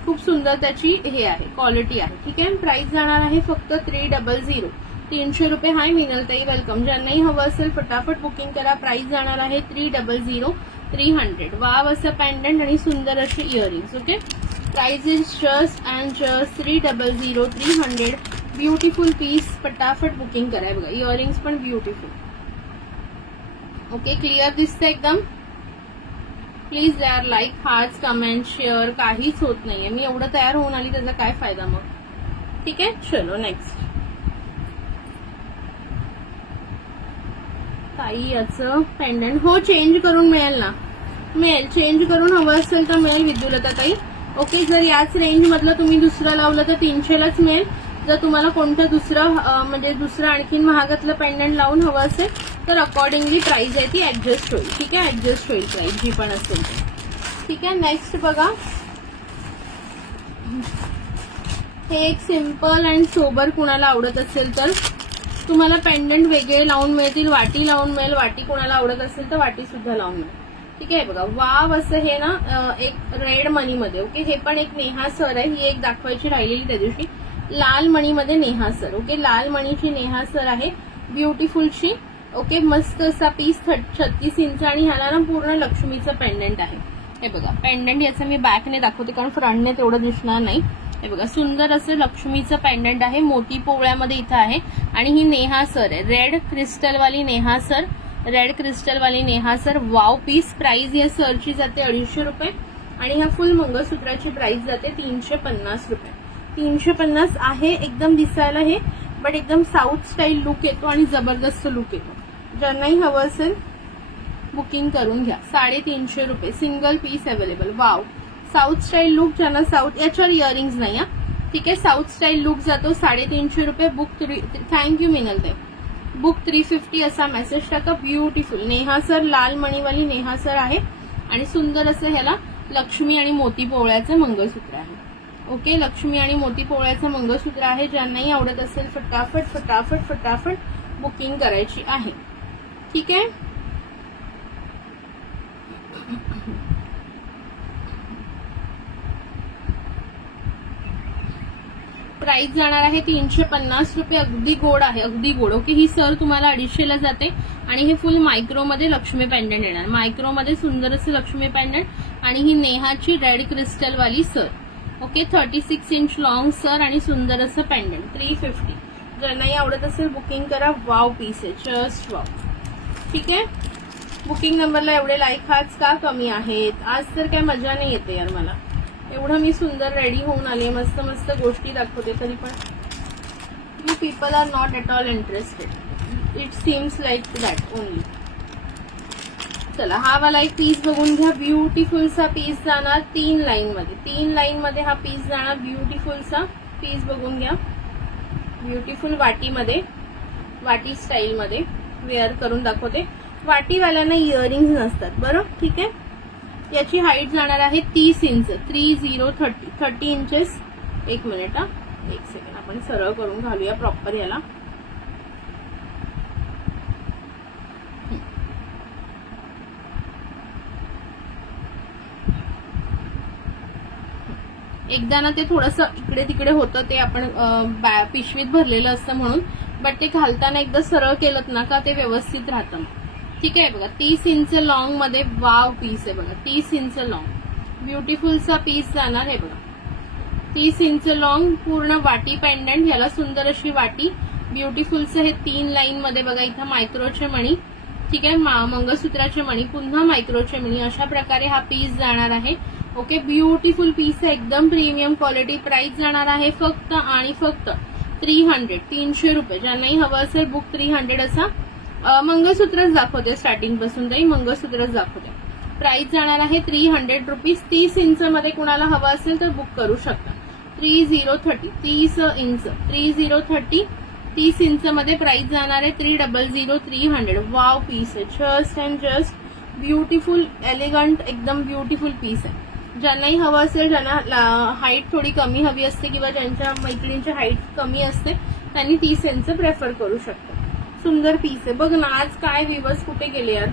खूप सुंदर त्याची हे आहे, क्वालिटी आहे. ठीक आहे. प्राइस जाणार आहे फक्त 300. 300 रुपये. हाय मिनलताई, वेलकम. ज्यांनाही हवं असेल फटाफट बुकिंग करा. प्राइस जाणार आहे 300 300. वाव असं पेंडंट आणि सुंदर असे earrings. Okay, price is just and just 300 300. Beautiful piece. फटाफट बुकिंग करा. बघा इयरिंग्स पण ब्युटिफुल. ओके, क्लिअर दिसतं एकदम. प्लीज यार लाईक, हार्ट्स, कमेंट, शेअर काहीच होत नाहीये. मी एवढं तयार होऊन आली त्याचा काय फायदा मग. ठीक आहे, चलो नेक्स्ट. ताई याचं पेंडंट हो चेंज करून मिळेल ना, मिळेल. चेंज करून हवं असेल तर मिळेल विद्युलता ताई. ओके, जर याच रेंज मधलं तुम्ही दुसरं लावलं तर 300लाच मिळेल. जर तुम्हाला कोणतं दुसरं म्हणजे दुसरं आणखीन महागातलं पेंडंट लावून हवं असेल तर अकॉर्डिंगली प्राइस आहे ती ऍडजस्ट होईल. ठीक आहे, ऍडजस्ट होईल प्राइस जी पण असेल ती. ठीक आहे, नेक्स्ट बघा. हे एक सिम्पल अँड सोबर कुणाला आवडत असेल तर तुम्हाला पेंडंट वेगळे लावून मिळतील. वाटी लावून मिळेल. वाटी कुणाला आवडत असेल तर वाटी सुद्धा लावून मिळेल. ठीक आहे, बघा वाव असं हे ना एक रेड मनीमध्ये. ओके, हे पण एक नेहा सर आहे. ही एक दाखवायची राहिलेली त्या दिवशी. लाल मणीमध्ये नेहा सर. ओके, लाल मणीची नेहा सर आहे. ब्युटिफुलची. ओके, मस्त असा पीस 36 इंच आणि ह्याला ना पूर्ण लक्ष्मीचं पेंडंट आहे. हे बघा पेंडंट याचं मी बॅकने दाखवते कारण फ्रंटने तेवढं दिसणार नाही. हे बघा सुंदर असं लक्ष्मीचं पेंडंट आहे. मोती पोवळ्यामध्ये इथं आहे आणि ही नेहा सर आहे. रेड क्रिस्टलवाली नेहा सर. रेड क्रिस्टलवाली नेहा सर. Wow piece. प्राइस या सरची जाते 250 रुपये आणि ह्या फुल मंगळसूत्राची प्राइस जाते 350 रुपये. 350 आहे. एकदम दिसायला हे बट एकदम साऊथ स्टाईल लुक येतो आणि जबरदस्त लुक येतो. ज्यांनाही हवं असेल बुकिंग करून घ्या. 350 रुपये single piece available. Wow, south style look. ज्यांना साऊथ, याच्यावर इयरिंग्स नाही हा, ठीक आहे. साऊथ स्टाईल लुक जातो 350 रुपये. Book thank you मिनलताई. बुक 350 असा मेसेज टाका. ब्युटिफुल नेहा सर, लाल मणीवाली नेहा सर आहे आणि सुंदर असं ह्याला लक्ष्मी आणि मोती पोवळ्याचं मंगळसूत्र आहे. ओके, लक्ष्मी आणि मोती पोवळ्याचं मंगळसूत्र आहे. ज्यांनाही आवडत असेल फटाफट फटाफट फटाफट बुकिंग करायची आहे, ठीक आहे. प्राइस जाणार आहे 350 रुपये. अगदी गोड आहे, अगदी गोड. ओके, ही सर तुम्हाला 250ला जाते आणि हे फुल मायक्रोमध्ये लक्ष्मी पेंडंट येणार. मायक्रोमध्ये सुंदर असं लक्ष्मी पेंडंट आणि ही नेहाची रेड क्रिस्टल वाली sir. Okay, 36 inch long sir आणि सुंदर असं पेंडंट. 350. ज्यांनाही आवडत असेल बुकिंग करा. वाव पीस आहे, जस्ट वाव, ठीक आहे. बुकिंग नंबरला एवढे लाईक आज का कमी आहेत? आज तर काय मजा नाही येते यार मला. एवढं मी सुंदर रेडी होऊन आले, मस्त मस्त गोष्टी दाखवते, तरी पण you people are not at all interested. It seems like that only. चला, हा वाला एक पीस बघून घ्या. ब्युटिफुलचा पीस जाणार 3 लाईन मध्ये. 3 लाईन मध्ये हा पीस जाणार. ब्युटिफुलचा पीस बघून घ्या. ब्युटिफुल वाटीमध्ये, वाटी स्टाईल मध्ये वेअर करून दाखवते. वाटीवाल्यांना इयरिंग्स नसतात बरं, ठीक आहे. याची हाईट जाणार आहे 30 इंच. 30 इंचेस. एक मिनिट हा, एक सेकंड, आपण सरळ करून घालूया प्रॉपर याला. एकदा ना ते थोडंसं इकडे तिकडे होतं, ते आपण पिशवीत भरलेलं असतं म्हणून. बट ते घालताना एकदा सरळ केलं ना का ते व्यवस्थित राहतं, ठीक आहे. बघा 30 इंच लॉंग मध्ये वाव पीस आहे बघा. 30 इंच लॉंग ब्युटिफुलचा पीस जाणार आहे बघा. 30 इंच लॉंग पूर्ण वाटी पेंडंट. ह्याला सुंदर अशी वाटी. ब्युटिफुलचं हे 3 लाईन मध्ये बघा. इथं मायक्रोचे मणी, ठीक आहे. मंगळसूत्राचे मणी, पुन्हा मायक्रोचे मणी. अशा प्रकारे हा पीस जाणार आहे. ओके, ब्युटिफुल पीस आहे, एकदम प्रीमियम क्वालिटी. प्राइस जाणार आहे फक्त आणि फक्त 300 रुपये. ज्यांनाही हवं असेल बुक 300 असा. मंगळसूत्रच दाखवते स्टार्टिंग पासून, तरी मंगळसूत्रच दाखवते. प्राइस जाणार आहे 300 रुपीज. 30 इंच मध्ये कुणाला हवं असेल तर बुक करू शकता. 3030 30 इंच 3030 30 इंच मध्ये प्राइस जाणार आहे 300 300. वाव पीस आहे, just and just beautiful, elegant, एकदम ब्युटिफुल पीस आहे. ज्यांनाही हवं असेल, ज्यांना हाईट थोडी कमी हवी असते किंवा ज्यांच्या मैत्रिणींची हाईट कमी असते, त्यांनी 30 इंच प्रेफर करू शकतो. सुंदर पीस आहे बघ ना. आज काय व्ह्यूवर्स कुठे गेले यार?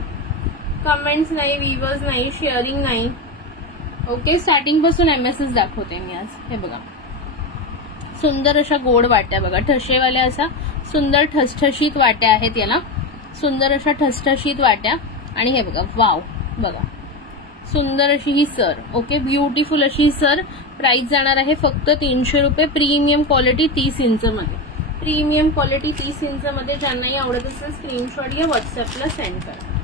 कमेंट्स नाही, व्ह्यूवर्स नाही, शेअरिंग नाही. ओके, स्टार्टिंग पासून एमएसएस दाखवते मी आज. हे बघा, सुंदर अशा गोड वाट्या बघा, ठसेवाल्या असा सुंदर ठसठशीत वाट्या आहेत याला. सुंदर अशा ठसठशीत वाट्या. आणि हे बघा, वाव बघा, सुंदर अशी ही सर. ओके, ब्युटिफुल अशी ही सर. प्राइस जाणार आहे फक्त 300 रुपये. प्रीमियम क्वालिटी 30 इंच मध्ये. प्रीमियम क्वालिटी 30 इंच मध्ये. ज्यांनाही आवडत असेल स्क्रीनशॉट घ्या, व्हॉट्सअपला सेंड करा.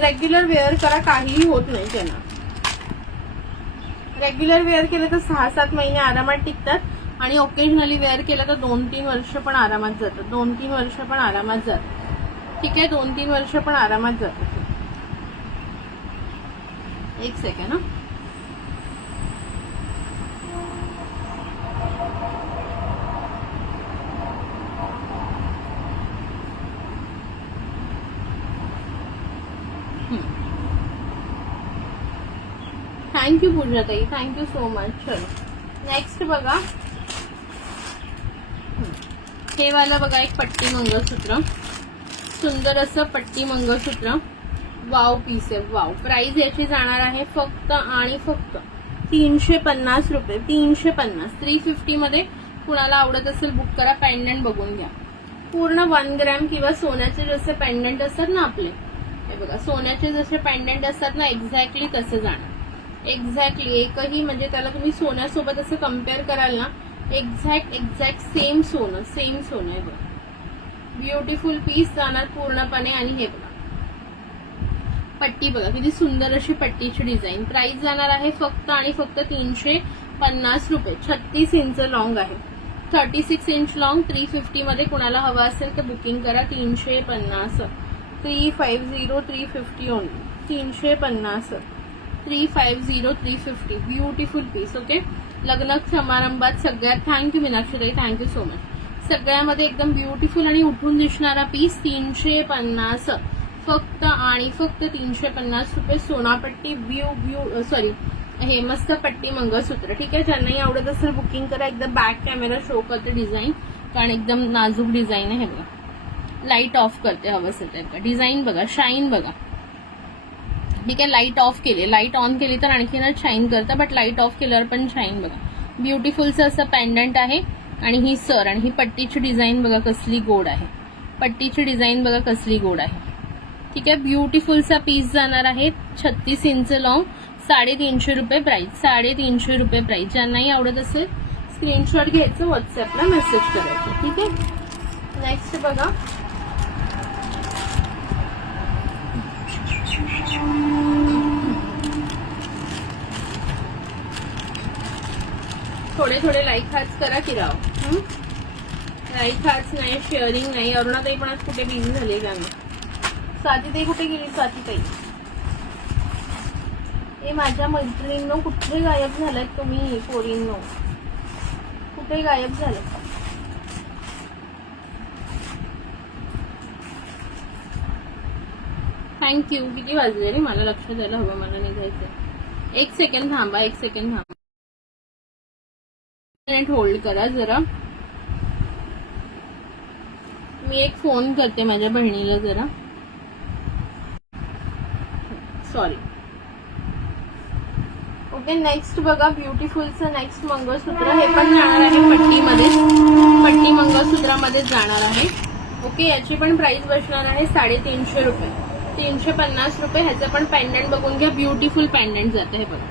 रेग्युलर वेअर करा, काहीही होत नाही त्यांना. रेग्युलर वेअर केलं तर 6-7 महिने आरामात टिकतात आणि ओकेजनली वेअर केलं तर 2-3 वर्ष पण आरामात जातात. 2-3 वर्ष पण आरामात जातात, ठीक आहे. 2-3 वर्ष पण आरामात जातात. एक सेकंड. थँक्यू पूजाताई, थँक्यू सो मच. चलो नेक्स्ट बघा, हे वाला बघा, एक पट्टी मंगळसूत्र. सुंदर असं पट्टी मंगळसूत्र. वाव पीस आहे, वाव. प्राइस याची जाणार आहे फक्त आणि फक्त 350 रुपये. 350. 350 मध्ये कुणाला आवडत असेल बुक करा. पेंडंट बघून घ्या. पूर्ण 1 ग्रॅम किंवा सोन्याचे जसे पेंडंट असतात ना आपले, हे बघा, सोन्याचे जसे पेंडंट असतात ना, एक्झॅक्टली तसं जाणार. एक्झॅक्टली एकही, म्हणजे त्याला तुम्ही सोन्यासोबत असं कम्पेअर कराल ना, एक्झॅक्ट सेम सोनं आहे बघा. ब्युटिफुल पीस जाणार पूर्णपणे. आणि हे बघा, पट्टी बघा, किती सुंदर अशी पट्टीची डिझाईन. प्राइस जाणार आहे फक्त आणि फक्त 50 रुपये. 36 इंच लॉंग आहे. 36 इंच लॉंग 350 मध्ये कुणाला हवा असेल तर बुकिंग करा. 350. 350 350 ओनली. 350 350 350. Beautiful piece. ओके, लग्न समारंभात सगळ्यात. थँक्यू मीनाक्षीताई, थँक्यू सो मच. सगळ्यामध्ये एकदम ब्युटिफुल आणि उठून दिसणारा पीस. 350 फक्त आणि फक्त 350 रुपये. सोनापट्टी सॉरी हे मस्त पट्टी मंगळसूत्र. ठीक आहे, ज्यांनाही आवडत असेल बुकिंग करा. एकदा बॅक कॅमेरा शो करते डिझाईन, कारण एकदम नाजूक डिझाईन आहे. बघा, लाईट ऑफ करते हवं असेल तर. डिझाईन बघा, शाईन बघा. ठीक आहे, लाईट ऑफ केली, लाईट ऑन केली तर आणखीनच शाईन करतं, बट लाईट ऑफ केल्यावर पण शाईन बघा. ब्युटिफुलचं असं पेंडंट आहे आणि ही सर आणि ही पट्टीची डिझाईन बघा कसली गोड आहे. पट्टीची डिझाईन बघा कसली गोड आहे. ठीक आहे, ब्युटिफुलचा पीस जाणार आहे. 36 इंच लॉंग. 350 रुपये प्राइस. 350 रुपये प्राइस. ज्यांनाही आवडत असेल स्क्रीनशॉट घ्यायचं, व्हॉट्सअपला मेसेज करायचं. ठीक आहे, नेक्स्ट बघा. थोडे थोडे लाईक हाच करा की राव. लाईक हाच नाही, शेअरिंग नाही. अरुणाताई पण आज कुठे बिझी झाली का नाही. स्वातीताई कुठे गेली. स्वातीताई, हे माझ्या मैत्रिणींनो कुठे गायब झालात तुम्ही. पोरींनो कुठे गायब झाले. थँक्यू. किती वाजले रे, मला लक्ष द्यायला हवं, मला निघायचं. 1 सेकंड थांबा, 1 सेकंड थांबा. होल्ड करा जरा, मी एक फोन करते माझ्या बहिणीला जरा. सॉरी. ओके, नेक्स्ट बघा. ब्युटिफुलचं नेक्स्ट मंगळसूत्र. हे पण जाणार आहे पट्टीमध्ये. पट्टी मंगळसूत्रामध्ये जाणार आहे. ओके, याची पण प्राइस बसणार आहे 350 रुपये. 350 रुपये. ह्याचं पण पेंडंट बघून घ्या. ब्युटिफुल पेंडंट जाते हे बघा.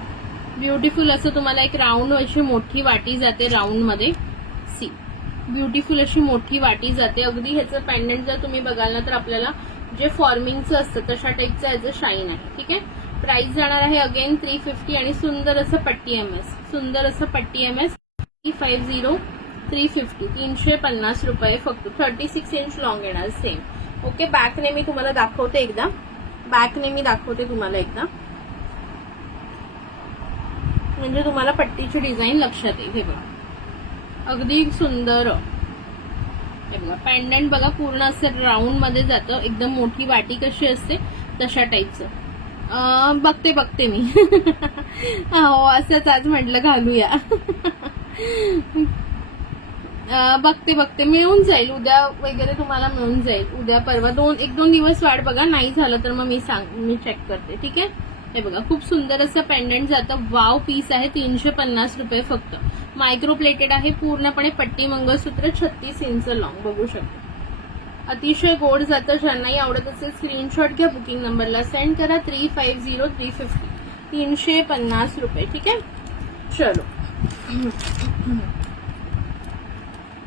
ब्युटिफुल असं तुम्हाला एक राऊंड अशी मोठी वाटी जाते. राऊंड मध्ये सी ब्युटिफुल अशी मोठी वाटी जाते. अगदी ह्याचं पेंडंट जर तुम्ही बघाल ना तर आपल्याला जे फॉर्मिंगचं असतं तशा टाईपचं ह्याचं शाईन आहे. ठीक आहे, प्राइस जाणार आहे अगेन 350 आणि सुंदर असं पट्टी एमएस. सुंदर असं पट्टी एमएस. 350 350. 350 रुपये फक्त. 36 इंच लॉंग येणार सेम. ओके, बॅकने मी तुम्हाला दाखवते एकदा. बॅकने मी दाखवते तुम्हाला एकदा, म्हणजे तुम्हाला पट्टीची डिझाईन लक्षात येईल. हे बघा, अगदी सुंदर. हे बघा, पेंडंट बघा पूर्ण असं राऊंड मध्ये जातं. एकदम मोठी वाटी कशी असते तशा टाईपचं. बघते मी. हो, असंच आज म्हटलं घालूया. बघते मिळून जाईल. उद्या वगैरे तुम्हाला मिळून जाईल. उद्या परवा 1-2 दिवस वाट बघा. नाही झालं तर मग मी चेक करते. ठीक आहे, हे बघा खूप सुंदर असं पेंडंट जातं. वाव पीस आहे. 350 रुपये फक्त. मायक्रो प्लेटेड आहे पूर्णपणे. पट्टी मंगळसूत्र. 36 इंच लॉंग बघू शकता. अतिशय गोड जातं. ज्यांनाही आवडत असेल स्क्रीनशॉट घ्या, बुकिंग नंबरला सेंड करा. 350 350. 350 रुपये. ठीक आहे, चलो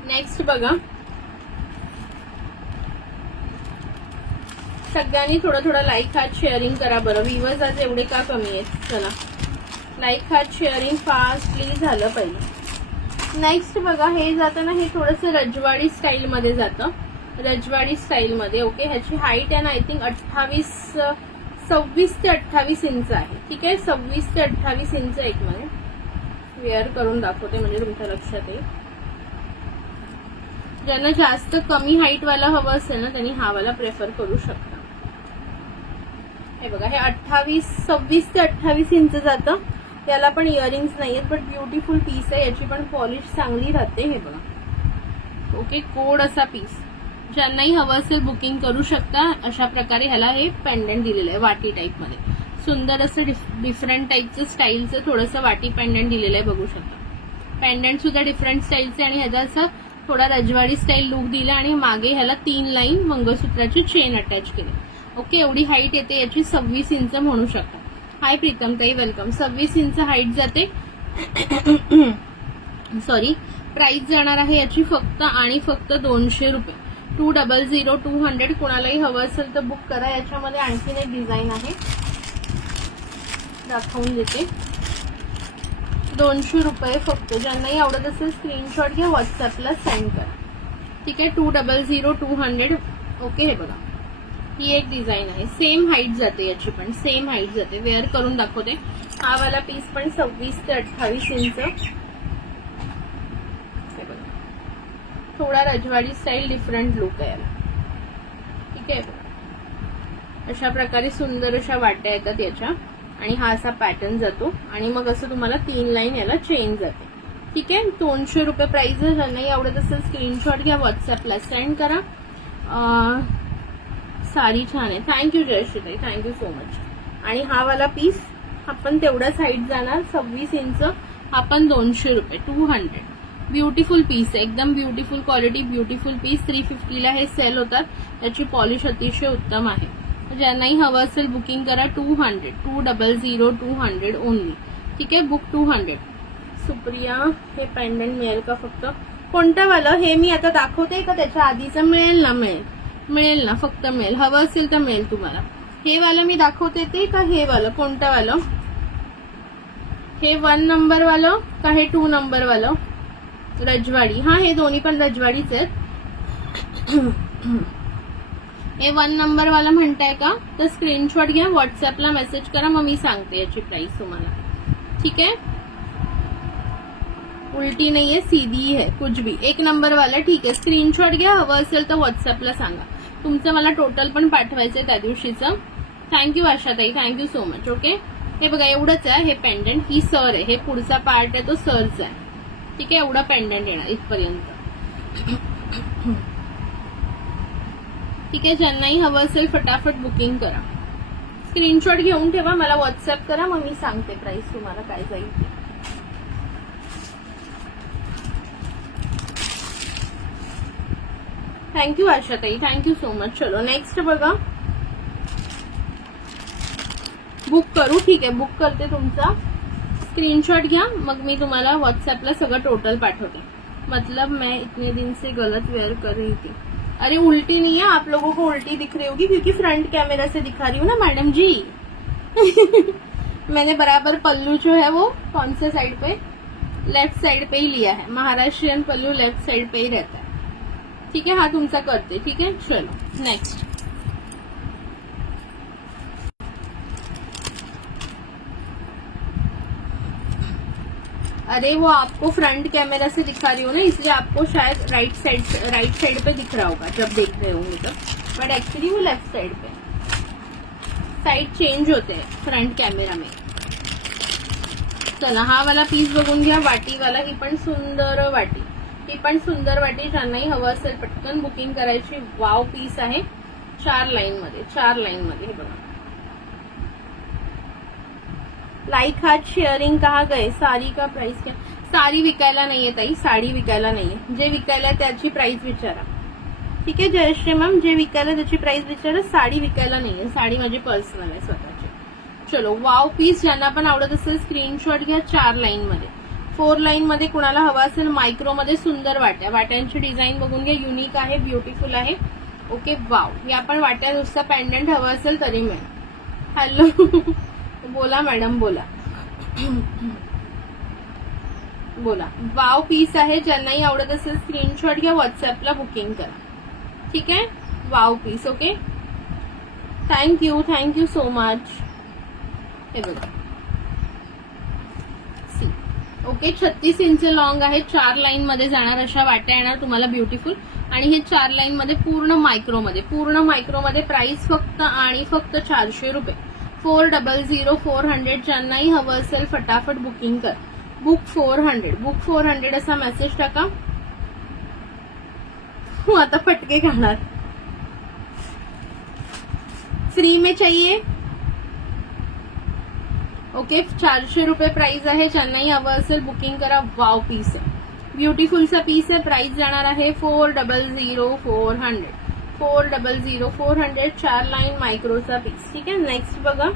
नेक्स्ट बघा. सगळ्यांनी थोडं लाईक हात शेअरिंग करा बरं. व्ह्यूअर्स आज एवढे का कमी आहेत. चला, लाईक हात शेअरिंग फास्टली झालं पाहिजे. नेक्स्ट बघा, हे जातं ना, हे थोडंसं रजवाडी स्टाईल मध्ये जातं. रजवाडी स्टाईल मध्ये. ओके, ह्याची हाईट आहे ना आय थिंक 26 ते 28 इंच आहे. ठीक आहे, 26 ते 28 इंच. एक मध्ये वेअर करून दाखवते म्हणजे तुमच्या लक्षात येईल. ज्यांना जास्त कमी हाईट वाला हवं असेल ना त्यांनी हा वाला प्रेफर करू शकता. हे बघा, हे 26 ते 28 इंच जातं. याला पण इयरिंग्स नाहीयेत, बट ब्युटिफुल पीस आहे. याची पण पॉलिश चांगली राहते. हे बघा, ओके, कोड असा पीस. ज्यांनाही हवं असेल बुकिंग करू शकता. अशा प्रकारे ह्याला हे पेंडंट दिलेलं आहे वाटी टाईप मध्ये. सुंदर असं डिफरंट टाईपचं स्टाईलचं थोडंसं वाटी पेंडंट दिलेलं आहे बघू शकता. पेंडंट सुद्धा डिफरंट स्टाईलचे आणि ह्याचा असं थोडा रजवाडी स्टाईल लुक दिला आणि मागे ह्याला 3 लाईन मंगळसूत्राची चेन अटॅच केली. ओके, एवढी हाईट येते याची. 26 इंच म्हणू शकता. हाय प्रीतम ताई, वेलकम. 26 इंच हाईट जाते. सॉरी, प्राइस जाणार आहे याची फक्त आणि फक्त 200 रुपये. 200 200. कोणालाही हवं असेल तर बुक करा. याच्यामध्ये आणखीन एक डिझाईन आहे, दाखवून देते. 200 रुपये फक्त. ज्यांनाही आवडत असेल स्क्रीनशॉट घ्या, व्हॉट्सअपला सेंड करा. ठीक आहे. 200 ओके. हे बघा, ही एक डिझाईन आहे. सेम हाईट जाते याची पण, सेम हाईट जाते. वेअर करून दाखवते. हा वाला पीस पण 26 ते 28 इंच. हे बघा, थोडा रजवाडी स्टाईल, डिफरंट लुक आहे याला. ठीक आहे. अशा प्रकारे सुंदर अशा वाट्या येतात याच्या आणि हा असा पॅटर्न जातो आणि मग असं तुम्हाला 3 लाईन याला चेन जाते. ठीक आहे. 200 रुपये प्राइस आहे. ज्यांनाही आवडत असेल स्क्रीनशॉट घ्या, व्हॉट्सअपला सेंड करा. साडी छान आहे. थँक्यू जयश्रीताई, थँक्यू सो मच. आणि हा वाला पीस आपण तेवढाच हाईट जाणार, 26 इंच. आपण 200 रुपये, 200. ब्युटिफुल पीस आहे, एकदम ब्युटिफुल क्वालिटी, ब्युटिफुल पीस. 350 ला हे सेल होतात. त्याची पॉलिश अतिशय उत्तम आहे. ज्यांनाही हवं असेल बुकिंग करा. 200 ओनली. ठीक आहे. बुक 200. सुप्रिया, हे पेंडंट मिळेल का फक्त? कोणतं वालं? हे मी आता दाखवते का त्याच्या आधीचं? मिळेल ना, मिळेल ना, फक्त मिळेल. हवं असेल तर मिळेल तुम्हाला. हे वालं मी दाखवते ते का हे वालं? कोणतं वालं? हे 1 नंबर वालं का हे 2 नंबर वालं? रजवाडी. हा, हे दोन्ही पण रजवाडीच आहेत. हे 1 नंबर वाला म्हणताय का? तर स्क्रीनशॉट घ्या, व्हॉट्सअपला मेसेज करा, मग मी सांगते याची प्राइस तुम्हाला. ठीक आहे. उलटी नाहीये, सीधी है, कुछ भी. 1 नंबर वाला. ठीक आहे. स्क्रीनशॉट घ्या, हवं असेल तर व्हॉट्सअपला सांगा. तुमचं मला टोटल पण पाठवायचंय त्या दिवशीचं. थँक्यू आशाताई, थँक्यू सो मच. ओके. हे बघा, एवढंच आहे हे पेंडंट. ही सर आहे, हे पुढचा पार्ट आहे तो सरचा आहे. ठीक आहे. एवढा पेंडंट येणार इथपर्यंत. ठीक आहे. ज्यांनाही हवं असेल फटाफट बुकिंग करा. स्क्रीनशॉट घेऊन ठेवा, मला व्हॉट्सअप करा, मग मी सांगते प्राइस तुम्हाला काय जाईल. थँक्यू आशाताई, थँक्यू सो मच. चलो नेक्स्ट बघा, बुक करू. ठीक आहे. बुक करते तुमचा. स्क्रीनशॉट घ्या, मग मी तुम्हाला व्हॉट्सअपला सगळं टोटल पाठवते. मतलब मैं इतने दिन से गलत वेयर कर रही थी. अरे उल्टी नहीं है, आप लोगों को उल्टी दिख रही होगी क्योंकि फ्रंट कैमरा से दिखा रही हूँ ना मैडम जी. मैंने बराबर पल्लू जो है वो कौन से साइड पे, लेफ्ट साइड पे ही लिया है. महाराष्ट्रियन पल्लू लेफ्ट साइड पे ही रहता है. ठीक है. हा तुमचा करते. ठीक है. चलो नेक्स्ट. अरे वो आपको फ्रंट कैमरा से दिखा रही हूँ ना, इसलिए आपको शायद राइट साइड पे दिख रहा होगा जब देख रहे होंगे तो, बट एक्चुअली वो लेफ्ट साइड पे. साइड चेंज होते हैं फ्रंट कॅमेरा में. चला हा वाला पीस बघून घ्या. वाटी वाला. ही पण सुंदर वाटी, ही पण सुंदर वाटी. ज्यांनाही हवं असेल पटकन बुकिंग करायची. वाव पीस आहे. 4 लाईन मध्ये. हे बघा. लाइक हार्ट शेअरिंग कहा गए. साडी का प्राइस क्या? साडी विकायला नाहीये ताई, साडी विकायला नाहीये. जे विकायला त्याची प्राइस विचारा. ठीक आहे जयश्री मॅम, जे विकायला त्याची प्राइस विचारा. साडी विकायला नाहीये, साडी माझी पर्सनल आहे स्वतःची. चलो वाव पीस. ज्यांना पण आवडत असेल स्क्रीनशॉट घ्या. 4 लाईन मध्ये. 4 लाईन मध्ये कुणाला हवा असेल मायक्रो मध्ये सुंदर वाट्या. वाट्यांची डिझाईन बघून घ्या. युनिक आहे, ब्युटिफुल आहे. ओके. वाव. या पण वाट्या नुसता पेंडंट हवा असेल तरी मिळेल. हॅलो बोला मॅडम, बोला. बोला. वाव पीस आहे. ज्यांनाही आवडत असेल स्क्रीनशॉट घ्या, व्हॉट्सअपला बुकिंग करा. ठीक आहे. Wow piece. Okay. Thank you so much. हे बघा. सी. ओके. 36 इंच लॉंग आहे. 4 लाईन मध्ये जाणार अशा वाट्या येणार तुम्हाला ब्युटिफुल. आणि हे 4 लाईन मध्ये पूर्ण मायक्रोमध्ये प्राइस फक्त आणि फक्त 400 रुपये. 400. ज्यांनाही हवं असेल फटाफट बुकिंग कर. बुक 400 असा मेसेज टाका. आता फटके खाणार. फ्री में चाहिए. ओके. 400 रुपये प्राइस आहे. ज्यांनाही हवं असेल बुकिंग करा. वाव पीस, ब्युटिफुल सा पीस आहे. प्राइस जाणार आहे 400. 400. 4 लाईन मायक्रोचा पीस. ठीक आहे. नेक्स्ट बघा.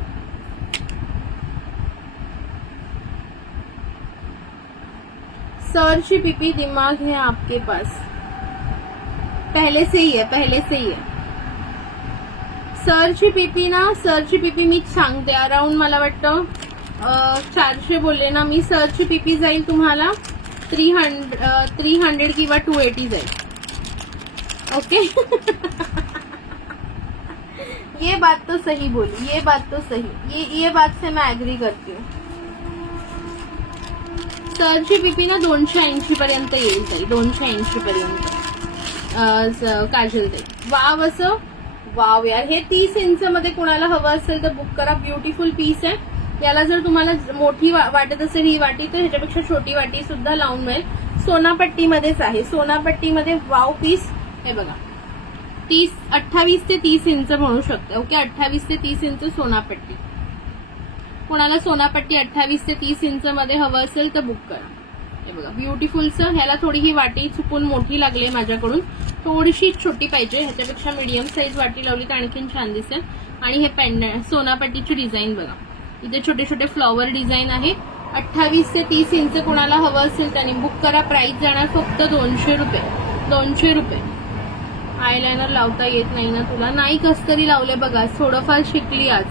सर्च पीपी दिमाग है आपके पास. पहले से ही है. सर्च पीपी मीच सांगते. अराउंड मला वाटतं 400 बोलले ना मी. सर्ची पीपी जाईल तुम्हाला 300 किंवा 280 जाईल. ओके. ये बात तो सही बोली, ये बात तो सही, ये बात से मैं एग्री करती हूँ. सर्ची पीपी ना 280 पर्यंत येईल ताई, 280 पर्यंत. काजल ताई वाव, असं वाव यार. हे 30 इंच मध्ये कोणाला हवं असेल तर बुक करा. ब्युटिफुल पीस आहे. याला जर तुम्हाला मोठी वाटत असेल ही वाटी तर ह्याच्यापेक्षा छोटी वाटी सुद्धा लावून मिळेल. सोनापट्टीमध्येच आहे, सोनापट्टीमध्ये वाव पीस. हे बघा 28 ते 30 इंच म्हणू शकते. ओके, 28 ते 30 इंच सोनापट्टी. कोणाला सोनापट्टी 28 ते 30 इंच मध्ये हवं असेल तर बुक करा. हे बघा ब्युटिफुलचं. ह्याला थोडी ही वाटी चुकून मोठी लागली माझ्याकडून, थोडीशी छोटी पाहिजे. ह्याच्यापेक्षा मीडियम साईज वाटी लावली तर आणखीन छान दिसेल. आणि हे पेंडंट सोनापट्टीची डिझाईन बघा, इथे छोटे छोटे फ्लॉवर डिझाईन आहे. 28 ते 30 इंच कोणाला हवं असेल त्याने बुक करा. प्राइस जाणार फक्त 200 रुपये. 200 रुपये. आयलायनर लावता येत नाही ना तुला? नाही, कस तरी लावले बघा, थोडंफार शिकली आज.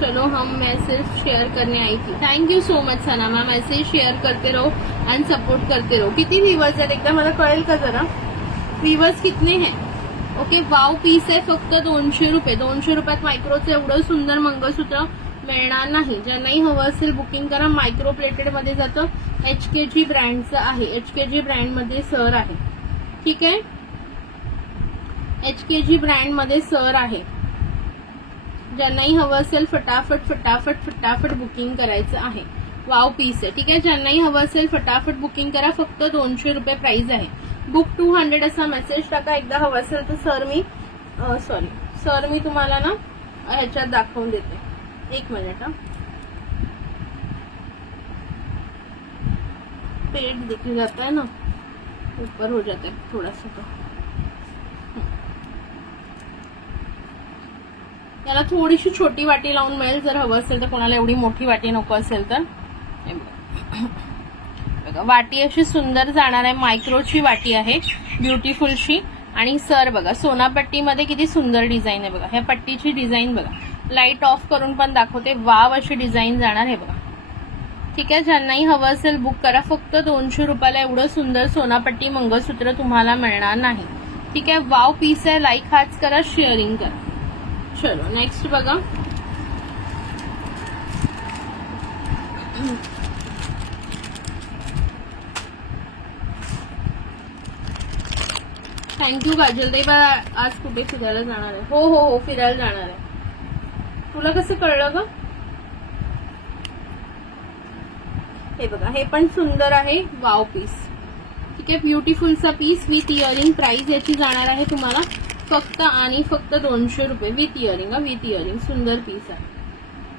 चलो हम मैसेज शेयर करने आई थी. Thank you so much Sana ma'am. Message share करते रहो एंड सपोर्ट करते रहो. किती व्ह्यूअर्स आहेत एकदा मला कळेल का जरा? व्ह्यूअर्स कितने हैं? ओके, वाव पीस आहे फक्त 200 रुपये. 200 रुपयात मायक्रोचं एवढं सुंदर मंगळसूत्र मिळणार नाही. ज्यांनाही हवं असेल बुकिंग करा. मायक्रो प्लेटेड मध्ये जातं. HKG ब्रँडचं आहे. HKG ब्रँड मध्ये सर आहे. ठीक आहे, HKG ब्रँड मध्ये सर आहे. ज्यांनाही हवं असेल फटाफट फटाफट फटाफट बुकिंग करायचं आहे. वाव पीस आहे. ठीक आहे, ज्यांनाही हवं असेल फटाफट बुकिंग करा. फक्त 200 रुपये प्राइस आहे. बुक 200 असा मेसेज टाका. एकदा हवं असेल तर सर मी तुम्हाला ना ह्याच्यात दाखवून देते. एक मिनिट हा. पेट दिख जाता है ना, ऊपर हो जाता है थोड़ा सा. तो याला थोडीशी छोटी वाटी लावून मिळेल जर हवं असेल तर. कोणाला एवढी मोठी वाटी नको असेल तर. बघा वाटी अशी सुंदर जाणार आहे. मायक्रोची वाटी आहे, ब्युटिफुलशी. आणि सर बघा सोनापट्टीमध्ये किती सुंदर डिझाईन आहे बघा. ह्या पट्टीची डिझाईन बघा. लाईट ऑफ करून पण दाखवते. वाव अशी डिझाईन जाणार आहे बघा. ठीक आहे, ज्यांनाही हवं असेल बुक करा. फक्त 200 रुपयाला एवढं सुंदर सोनापट्टी मंगळसूत्र तुम्हाला मिळणार नाही. ठीक आहे, वाव पीस आहे. लाईक हाच करा, शेअरिंग करा. चलो नेक्स्ट बघा. थँक्यू काजलताई. आज कुठे फिरायला जाणार आहे? हो फिरायला जाणार आहे. तुला कसं कळलं ग? हे बघा, हे पण सुंदर आहे. Wow piece. ठीक आहे, ब्युटिफुलचा पीस विथ इयरिंग. प्राइस याची जाणार आहे तुम्हाला फक्त आणि फक्त 200 रुपये विथ इयरिंग. विथ इयरिंग सुंदर पीस आहे.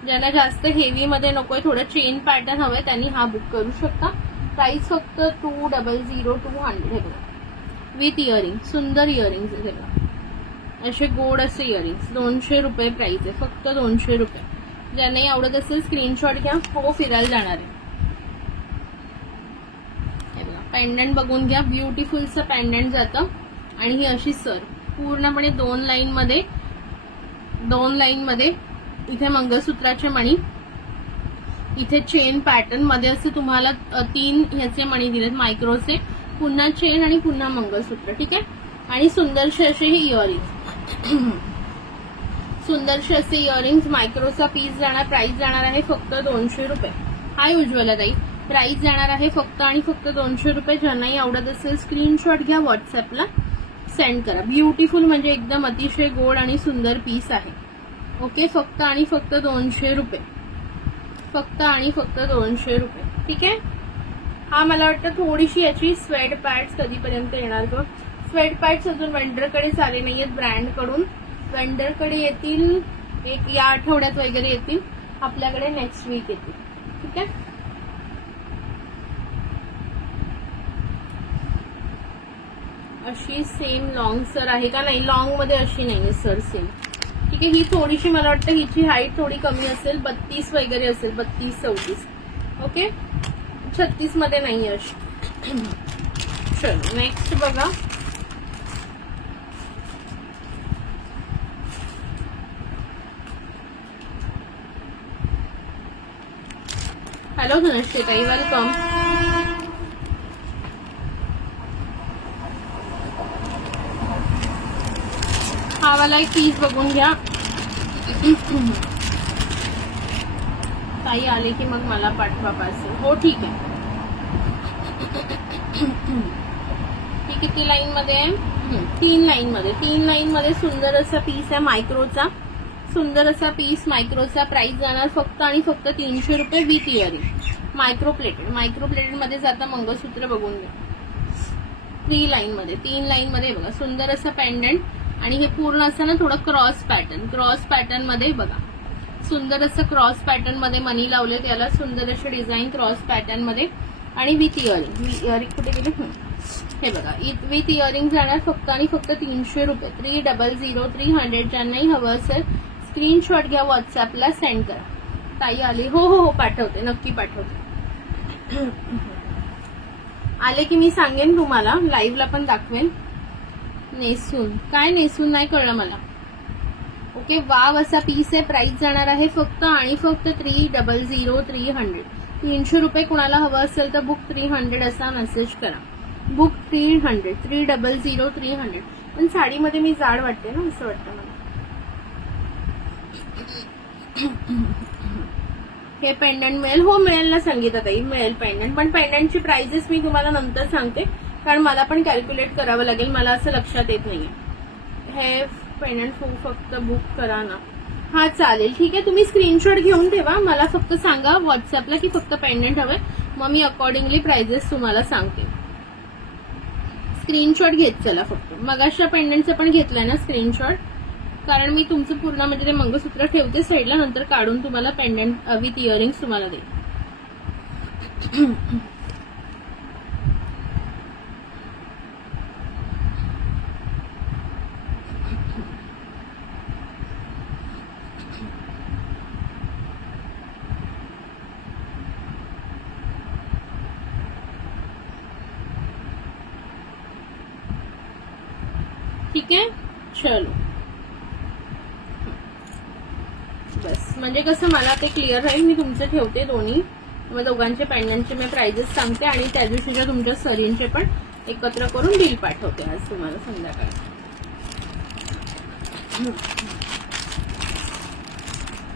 ज्यांना जास्त हेवी मध्ये नकोय, थोडं चेन पॅटर्न हवंय, त्यांनी हा बुक करू शकता. प्राइस फक्त 200. हे बघा विथ इयरिंग. सुंदर इयरिंग्स आहे बघा, असे गोड असे इयरिंग्स. 200 रुपये प्राइस आहे. फक्त 200 रुपये. ज्यांनाही आवडत असेल स्क्रीनशॉट घ्या. हो फिरायला जाणार आहे. हे बघा पेंडंट बघून घ्या. ब्युटिफुलचं पेंडंट जातं. आणि ही अशी सर पूर्णपणे 2 लाईन मध्ये इथे मंगळसूत्राचे मणी, इथे चेन पॅटर्न मध्ये असे तुम्हाला 3 ह्याचे मणी दिलेत मायक्रोचे. पुन्हा चेन आणि पुन्हा मंगळसूत्र. ठीक आहे, आणि सुंदरसे असे हे इयरिंग्स. सुंदरसे असे इयरिंग्स. मायक्रोचा पीस जाणार. प्राइस जाणार आहे फक्त 200 रुपये. हाय उज्ज्वला ताई. प्राइस जाणार आहे फक्त आणि फक्त 200 रुपये. ज्यांनाही आवडत असेल स्क्रीनशॉट घ्या, व्हॉट्सअपला सेंड करा. ब्युटिफुल म्हणजे एकदम अतिशय गोड आणि सुंदर पीस आहे. ओके, फक्त आणि फक्त 200 रुपये. फक्त आणि फक्त 200 रुपये. ठीक आहे, हा मला वाटतं थोडीशी याची स्वेट पॅड्स कधीपर्यंत येणार ग? स्वेट पॅड्स अजून वेंडरकडे आले नाहीयेत ब्रँडकडून. वेंडरकडे येतील एक या आठवड्यात वगैरे येतील. आपल्याकडे नेक्स्ट वीक येतील. ठीक आहे, अशी सेम लॉंग सर आहे का? नाही, लॉंग मध्ये अशी नाहीये सर सेम. ठीक आहे, ही थोडीशी मला वाटतं हिची हाईट थोडी कमी असेल. 32 वगैरे असेल, 32-34. ओके, 36 मध्ये नाही अशी. चलो नेक्स्ट बघा. हॅलो धनश्री ताई, वेलकम. हा वाला एक पीस बघून घ्या. ताई आले की मग मला पाठवा पार्सल. हो ठीक आहे. ही किती लाईन मध्ये आहे? 3 लाईन मध्ये. 3 लाईन मध्ये सुंदर असा पीस आहे मायक्रोचा. सुंदर असा पीस मायक्रोचा. प्राइस जाणार फक्त आणि फक्त 300 रुपये विथ इयरिंग. मायक्रो प्लेटेड मध्ये जाता मंगळसूत्र बघून घ्या. 3 लाईन मध्ये. 3 लाईन मध्ये बघा सुंदर असं पेंडंट आणि हे पूर्ण असं ना थोडं क्रॉस पॅटर्न मध्ये बघा. सुंदर असं क्रॉस पॅटर्न मध्ये मनी लावले त्याला. सुंदर अशी डिझाईन क्रॉस पॅटर्न मध्ये आणि विथ इयरिंग कुठे गेले? हे बघा विथ इयरिंग जाणार फक्त आणि फक्त 300 रुपये. 300300. ज्यांनाही हवं असेल स्क्रीनशॉट घ्या, व्हॉट्सअपला सेंड करा. ताई आली? हो हो हो पाठवते, नक्की पाठवते. आले की मी सांगेन तुम्हाला, लाईव्हला पण दाखवेन. नेसून काय नेसून नाही कळलं मला. ओके, वाव असा पीस आहे. प्राइस जाणार आहे फक्त आणि फक्त 300300. 300 रुपये. कुणाला हवं असेल तर बुक 300 असा मेसेज करा. बुक 300. 300300. पण साडीमध्ये मी जाड वाटते ना, असं वाटतं मला. हे पेंडंट मिळेल? हो मिळेल ना संगीता ताई, मिळेल पेंडंट. पण पेंडंटची प्राइजेस मी तुम्हाला नंतर सांगते, कारण मला पण कॅल्क्युलेट करावं लागेल. मला असं लक्षात येत नाहीये. हे पेंडंट फक्त बुक करा ना. हा चालेल, ठीक आहे. तुम्ही स्क्रीनशॉट घेऊन ठेवा. मला फक्त सांगा व्हॉट्सअपला की फक्त पेंडंट हवंय, मग मी अकॉर्डिंगली प्राइजेस तुम्हाला सांगते. स्क्रीनशॉट घेत चला फक्त. मगाशा पेंडंटचं पण घेतलंय ना स्क्रीनशॉट, कारण मी तुमचं पूर्ण म्हणजे ते मंगळसूत्र ठेवते साईडला, नंतर काढून तुम्हाला पेंडंट विथ इयरिंग्स तुम्हाला देईल. ठीक आहे, चलो बस. म्हणजे कसं मला ते क्लिअर राहील. मी तुमचे ठेवते दोन्ही, मग दोघांचे पेंडंटचे मी प्राइजेस सांगते आणि त्या दिवशीच्या तुमच्या सरींचे पण एकत्र करून बिल पाठवते आज तुम्हाला संध्याकाळी.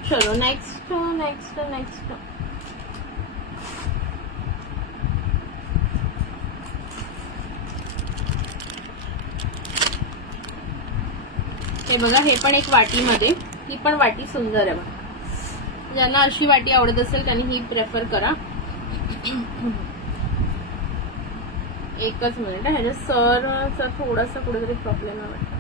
चलो नेक्स्ट. हे बघा, हे पण एक वाटीमध्ये. ही पण वाटी सुंदर आहे बघा. ज्यांना अशी वाटी आवडत असेल त्यांनी ही प्रेफर करा. एकच मिनिट, ह्याच्या सरचा थोडासा कुठेतरी प्रॉब्लेम आहे वाटतं.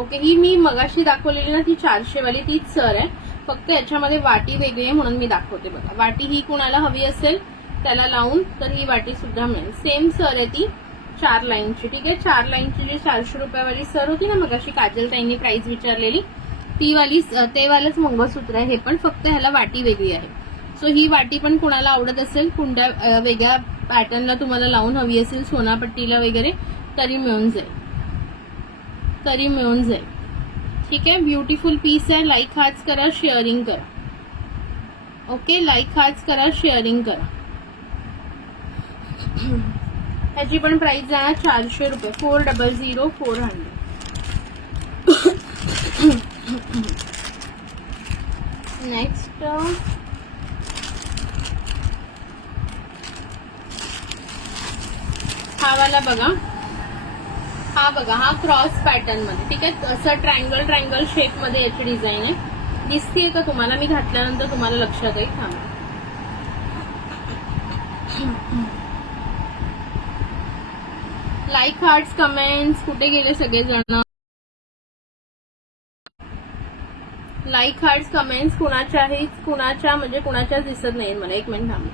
ओके, ही मी मगाशी दाखवलेली ना ती 400 वाली तीच सर आहे, फक्त याच्यामध्ये वाटी वेगळी आहे म्हणून मी दाखवते बघा. वाटी ही कुणाला हवी असेल त्याला लावून तर ही वाटी सुद्धा मिळेल. सेम सर आहे ती 4 लाईनची. ठीक आहे, 4 लाईनची जी 400 रुपयावाली सर होती ना मगाशी काजल ताईंनी प्राइस विचारलेली, ती वाली ते वालंच मंगळसूत्र आहे हे पण, फक्त ह्याला वाटी वेगळी आहे. सो ही वाटी पण कुणाला आवडत असेल, कुंड्या वेगळ्या पॅटर्नला तुम्हाला लावून हवी असेल सोनापट्टीला वगैरे तरी मिळून जाईल. ठीक आहे, ब्युटिफुल पीस आहे. लाईक हाच करा, शेअरिंग करा. ओके, लाईक हाच करा, शेअरिंग करा. ह्याची पण प्राइस जाणार 400 रुपये. 400400. नेक्स्ट हा वाला बघा. हा क्रॉस पॅटर्न मध्ये. ठीक आहे, असं ट्रायंगल शेप मध्ये याची डिझाईन आहे. दिसतीये का तुम्हाला? मी घातल्यानंतर तुम्हाला लक्षात येईल. थांबा. लाईक, हार्ट्स, कमेंट्स कुठे गेले सगळेजण? लाईक, हार्ट्स, कमेंट्स कुणाच्या म्हणजे कुणाच्याच दिसत नाही मला. एक मिनिट थांबा.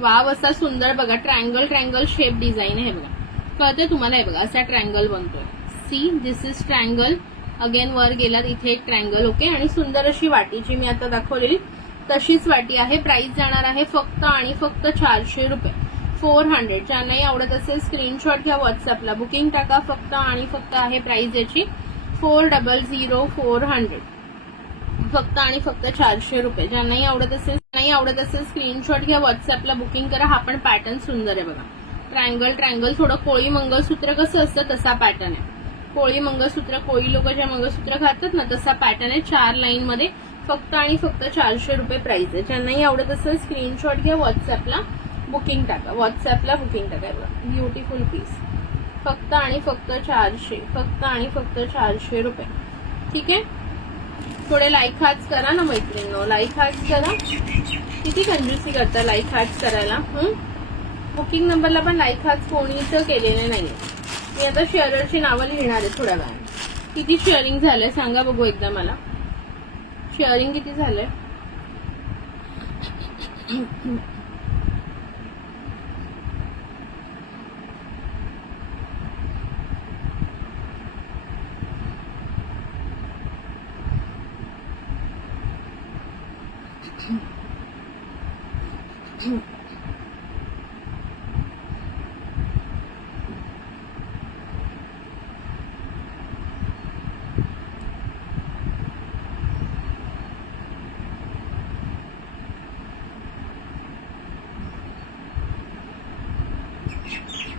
वाव असा सुंदर बघा, ट्रायंगल शेप डिझाईन आहे बघा. कळते तुम्हाला? हे बघा, असा ट्रायंगल बनतोय. See, this is triangle. Again वर गेलात इथे एक ट्रायंगल. ओके, आणि सुंदर अशी वाटी जी मी आता दाखवलेली तशीच वाटी आहे. प्राइस जाणार आहे फक्त आणि फक्त 400 रुपये. 400. ज्यांनाही आवडत असेल स्क्रीनशॉट घ्या, व्हॉट्सअपला बुकिंग टाका. फक्त आणि फक्त आहे प्राइस याची 400 फक्त आणि फक्त 400 रुपये. ज्यांनाही आवडत असेल स्क्रीनशॉट घ्या, व्हॉट्सअपला बुकिंग करा. हा पण पॅटर्न सुंदर आहे बघा. ट्रायंगल थोडं कोळी मंगळसूत्र कसं असतं तसा पॅटर्न आहे. कोळी मंगळसूत्र, कोळी लोक जे मंगळसूत्र घालतात ना तसा पॅटर्न आहे. 4 लाईन मध्ये फक्त आणि फक्त 400 रुपये प्राइस आहे. ज्यांनाही आवडत असेल स्क्रीनशॉट घ्या, व्हॉट्सअपला बुकिंग टाका. Beautiful piece. फक्त आणि फक्त 400 रुपये. ठीक आहे. थोडे लाईक हार्ट्स करा ना मैत्रिणींनो, लाईक हार्ट्स करा. किती कंजूसी करता लाईक हार्ट्स करायला. बुकिंग नंबरला पण लाईक हार्ट्स कोणीच केलेले नाहीये. मी आता शेअररची नावं लिहिणार आहे थोड्या वेळाने. किती शेअरिंग झालंय सांगा बघू एकदा मला. शेअरिंग किती झालंय.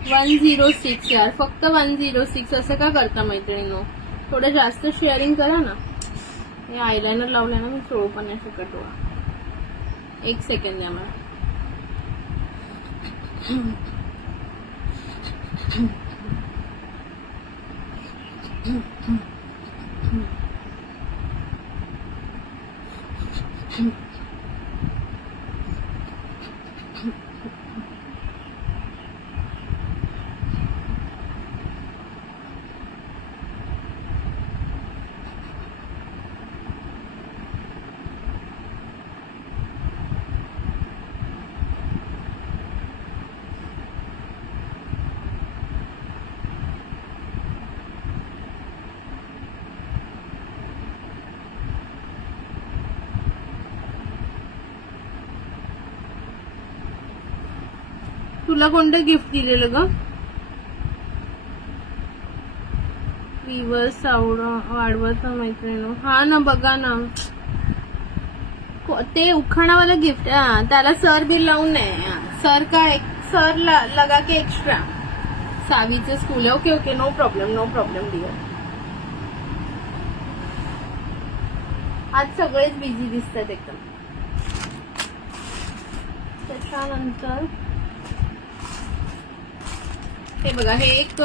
$106 यार, फक्त 106. असं का करता मैत्रिणींनो. थोडं जास्त शेअरिंग करा ना. हे आयलाइनर लावलं ना मी, चोळ पण नाही शकत डोळा. 1 सेकंड द्या मला. तुला कोणतं गिफ्ट दिलेलं ग. विवर्स वाढवत मैत्रिणी. हा ना बघा ना, ते उखाणावाला गिफ्ट. त्याला सर बिल लावून नाही. सर का सर लगा के एक्स्ट्रा. सावीचं स्कूल आहे. Okay no problem dear. आज सगळेच बिझी दिसतात एकदम. त्याच्यानंतर हे बघा, हे एक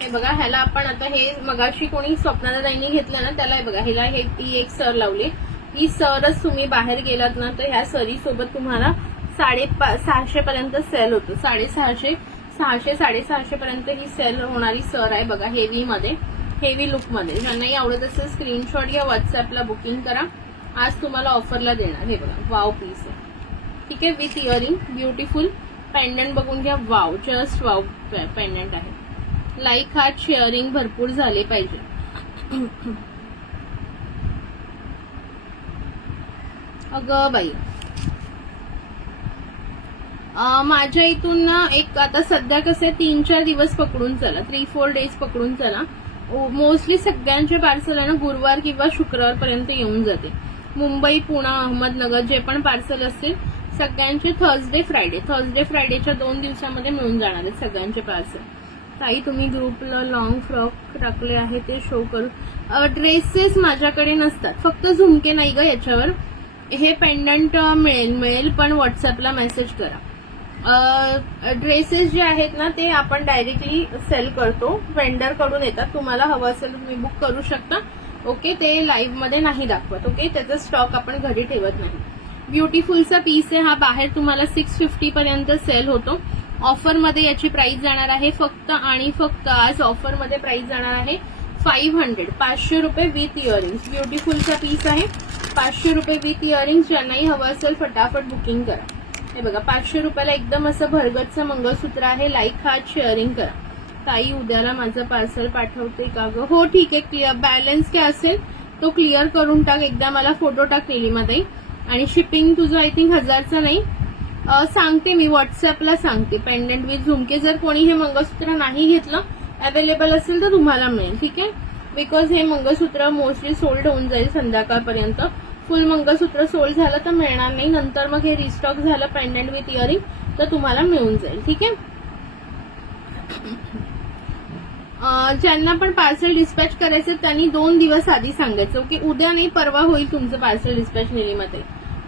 हे बघा, ह्याला आपण आता हे मगाशी कोणी स्वप्नादाताईंनी घेतलं ना त्याला हे बघा, ह्याला हे ती एक सर लावली. ही सरच तुम्ही बाहेर गेलात ना तर ह्या सरी सोबत तुम्हाला 650 पर्यंत सेल होतो. 650, 600 पर्यंत ही सेल होणारी सर आहे बघा. हेवी लुक मध्ये. ज्यांनाही आवडत असेल स्क्रीनशॉट घ्या, व्हॉट्सअपला बुकिंग करा. आज तुम्हाला ऑफरला देणार. हे बघा, वाव पीस आहे. ठीक आहे, विथ इयरिंग. ब्युटिफुल पेंडंट बघून घ्या. वाव, जस्ट वाव पेंडंट आहे. लाईक हार्ट शेअरिंग भरपूर झाले पाहिजे. अगं बाई, माझ्या इथून ना एक आता सध्या कसं आहे 3-4 दिवस पकडून चला, 3-4 डेज पकडून चला. मोस्टली सगळ्यांचे पार्सल आहे ना गुरुवार किंवा शुक्रवार पर्यंत येऊन जाते. मुंबई, पुणे, अहमदनगर जे पण पार्सल असतील सगळ्यांचे थर्सडे फ्रायडेच्या 2 दिवसामध्ये मिळून जाणार आहेत सगळ्यांचे पार्सल. काही तुम्ही ग्रुपला लॉंग फ्रॉक टाकले आहे ते शो करू. ड्रेसेस माझ्याकडे नसतात, फक्त झुमके नाही ग याच्यावर. हे पेंडंट मिळेल पण व्हॉट्सअपला मेसेज करा. ड्रेसेस जे आहेत ना ते आपण डायरेक्टली सेल करतो, वेंडर कडून येतात. तुम्हाला हवं असेल तुम्ही बुक करू शकता. ओके, ते लाईव्ह मध्ये नाही दाखवत. ओके, त्याचा स्टॉक आपण घरी ठेवत नाही. ब्युटिफुलचा पीस आहे हा. बाहेर तुम्हाला 650 पर्यंत सेल होतो. ऑफर मध्ये याची प्राइस जाणार आहे फक्त आणि फक्त आज ऑफर मध्ये प्राइस जाणार आहे 500 रुपये विथ इयरिंग्स. ब्युटिफुलचा पीस आहे. 500 रुपये विथ इयरिंग्स. ज्यांनाही हवं असेल फटाफट बुकिंग करा. हे बघा, 500 रुपयाला एकदम असं भरगतचं मंगळसूत्र आहे. लाईक हार्ट शेअरिंग करा. ताई उद्याला माझं पार्सल पाठवते का ग. हो ठीक आहे, क्लिअर बॅलन्स काय असेल तो क्लिअर करून टाक. एकदा मला फोटो टाक नीलिमाताई. आणि शिपिंग तुझं आय थिंक 1000चं नाही, सांगते मी, व्हॉट्सअपला सांगते. पेंडंट विथ झुमके, जर कोणी हे मंगळसूत्र नाही घेतलं, अवेलेबल असेल तर तुम्हाला मिळेल. ठीक आहे, बिकॉज हे मंगळसूत्र मोस्टली सोल्ड होऊन जाईल संध्याकाळपर्यंत. फुल मंगळसूत्र सोल्ड झालं तर मिळणार नाही, नंतर मग हे रिस्टॉक झालं पेंडंट विथ इयरिंग तर तुम्हाला मिळून जाईल. ठीक आहे, ज्यांना पण पार्सल डिस्पॅच करायचं त्यांनी 2 दिवस आधी सांगायचं. ओके, उद्या नाही परवा होईल तुमचं पार्सल डिस्पॅच निरीमध्ये.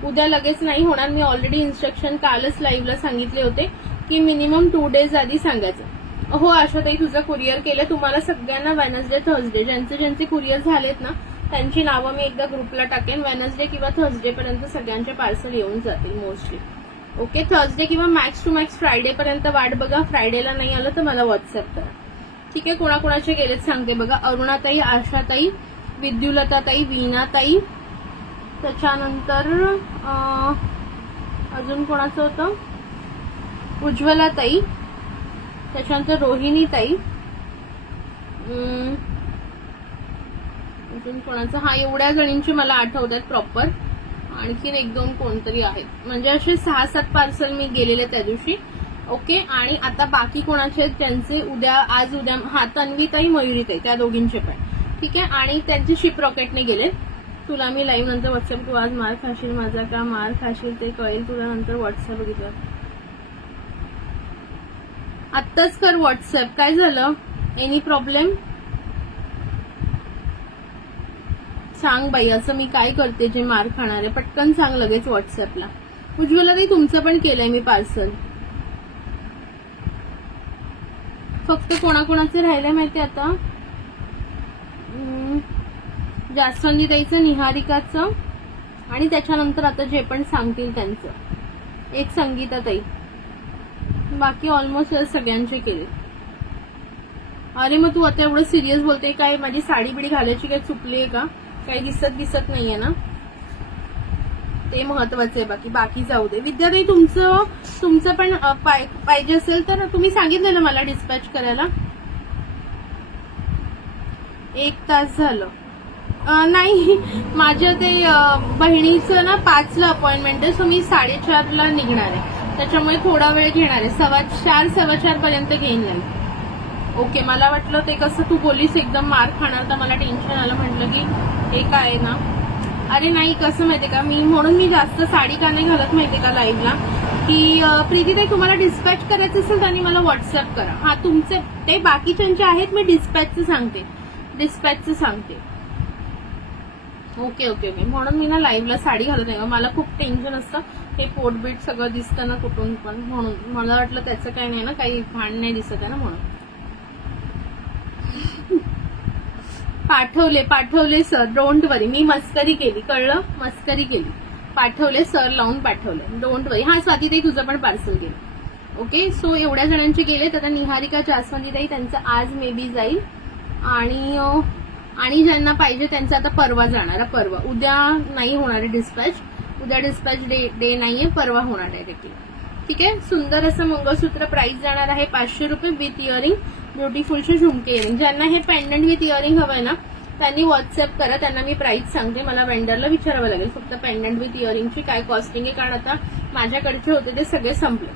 उद्या लगेच नाही होणार. मी ऑलरेडी इन्स्ट्रक्शन कालच लाईव्हला सांगितले होते की मिनिमम 2 डेज आधी सांगायचं. हो आशाताई, तुझं कुरिअर केलं. तुम्हाला सगळ्यांना वेनसडे थर्सडे ज्यांचे कुरिअर झालेत ना त्यांची नावं मी एकदा ग्रुपला टाकेन. वेनसडे किंवा थर्सडे पर्यंत सगळ्यांचे पार्सल येऊन जातील मोस्टली. ओके, थर्सडे किंवा मॅक्स टू मॅक्स फ्रायडे पर्यंत वाट बघा. फ्रायडेला नाही आलं तर मला व्हॉट्सअप करा. ठीक आहे, कोणाकोणाचे गेलेत सांगते बघा. अरुणाताई, आशाताई, विद्युलताताई, वीणाताई, त्याच्यानंतर अजून कोणाचं होतं, उज्ज्वलाताई, त्याच्यानंतर रोहिणीताई, अजून कोणाचं, हा एवढ्या जणींची मला आठवतात प्रॉपर. आणखीन 1-2 कोणतरी आहेत. म्हणजे असे 6-7 पार्सल मी गेलेले त्या दिवशी. ओके, आणि आता बाकी कोणाचे आहेत त्यांचे उद्या, आज उद्या, हा तन्वीताई, मयुरीताई, त्या दोघींचे पण. ठीक आहे, आणि त्यांचे शिप रॉकेटने गेले. तुला मी लाईव्ह नंतर व्हॉट्सअप, तू आज मार खाशील माझा का मार खाशील ते कळेल तुला नंतर. व्हॉट्सअप बघितलं, आत्ताच कर व्हॉट्सअप. काय झालं, एनी प्रॉब्लेम सांग बाई. असं मी काय करते जे मार खाणार आहे, पटकन सांग लगेच व्हॉट्सअपला. उज्ज्वलाताई, तुमचं पण केलंय मी पार्सल. फक्त कोणाकोणाचे राहिले माहिती आता, जास्वंदी ताईचं, निहारिकाचं, आणि त्याच्यानंतर आता जे पण सांगतील त्यांचं. एक संगीता ताई, बाकी ऑलमोस्ट सगळ्यांचे केले. अरे मग तू आता एवढं सिरियस बोलते काय, माझी साडी बिडी घालायची काही चुकली आहे का, काही दिसत नाहीये ना, ते महत्वाचं आहे. बाकी जाऊ दे. विद्याताई, तुमचं पण पाहिजे असेल तर तुम्ही सांगितलं ना मला डिस्पॅच करायला. 1 तास झालं. नाही, माझ्या ते बहिणीचं ना 5ला अपॉइंटमेंट आहे, सो मी 4:30ला निघणार आहे. त्याच्यामुळे थोडा वेळ घेणार आहे. 4:15 पर्यंत घेईन नाही. ओके, मला वाटलं ते कसं तू बोलीस एकदम मार खाणार तर मला टेन्शन आलं. म्हटलं की हे काय आहे ना. अरे नाही, कसं माहितीये का, म्हणून मी जास्त साडी का नाही घालत माहितीये का लाईव्हला, की प्रीतीताई तुम्हाला डिस्पॅच करायचं असेल त्यांनी मला व्हॉट्सअप करा. हा, तुमचे ते बाकीच्यांचे आहेत, मी डिस्पॅचचं सांगते. ओके, म्हणून मी ना लाईव्हला साडी घालत नाही. मला खूप टेन्शन असतं, हे पोटबीट सगळं दिसतं ना कुठून पण, म्हणून मला वाटलं त्याचं काही नाही ना, काही भांड नाही दिसत आहे ना म्हणून. पाठवले सर, डोंट वरी. मी मस्करी केली, कळलं, मस्करी केली. पाठवले सर, लावून पाठवले, डोंट वरी. हा स्वातीताई, तुझं पण पार्सल गेलं. ओके, सो एवढ्या जणांचे गेलेत. आता निहारिका, जास्वंदीताई त्यांचं आज मे बी जाईल, आणि ज्यांना पाहिजे त्यांचं आता परवा जाणार. परवा, उद्या नाही होणार आहे डिस्पॅच. उद्या डिस्पॅच डे नाहीये, परवा होणार डायरेक्टली. ठीक आहे, सुंदर असं मंगळसूत्र. प्राइस जाणार आहे 500 रुपये विथ इयरिंग, ब्युटिफुलचे झुमके इयरिंग. ज्यांना हे पेंडंट विथ इयरिंग हवंय ना त्यांनी व्हॉट्सअप करा. त्यांना मी प्राइस सांगते. मला वेंडरला विचारावं लागेल फक्त पेंडंट विथ इयरिंगची काय कॉस्टिंग आहे, कारण आता माझ्याकडचे होते ते सगळे संपले.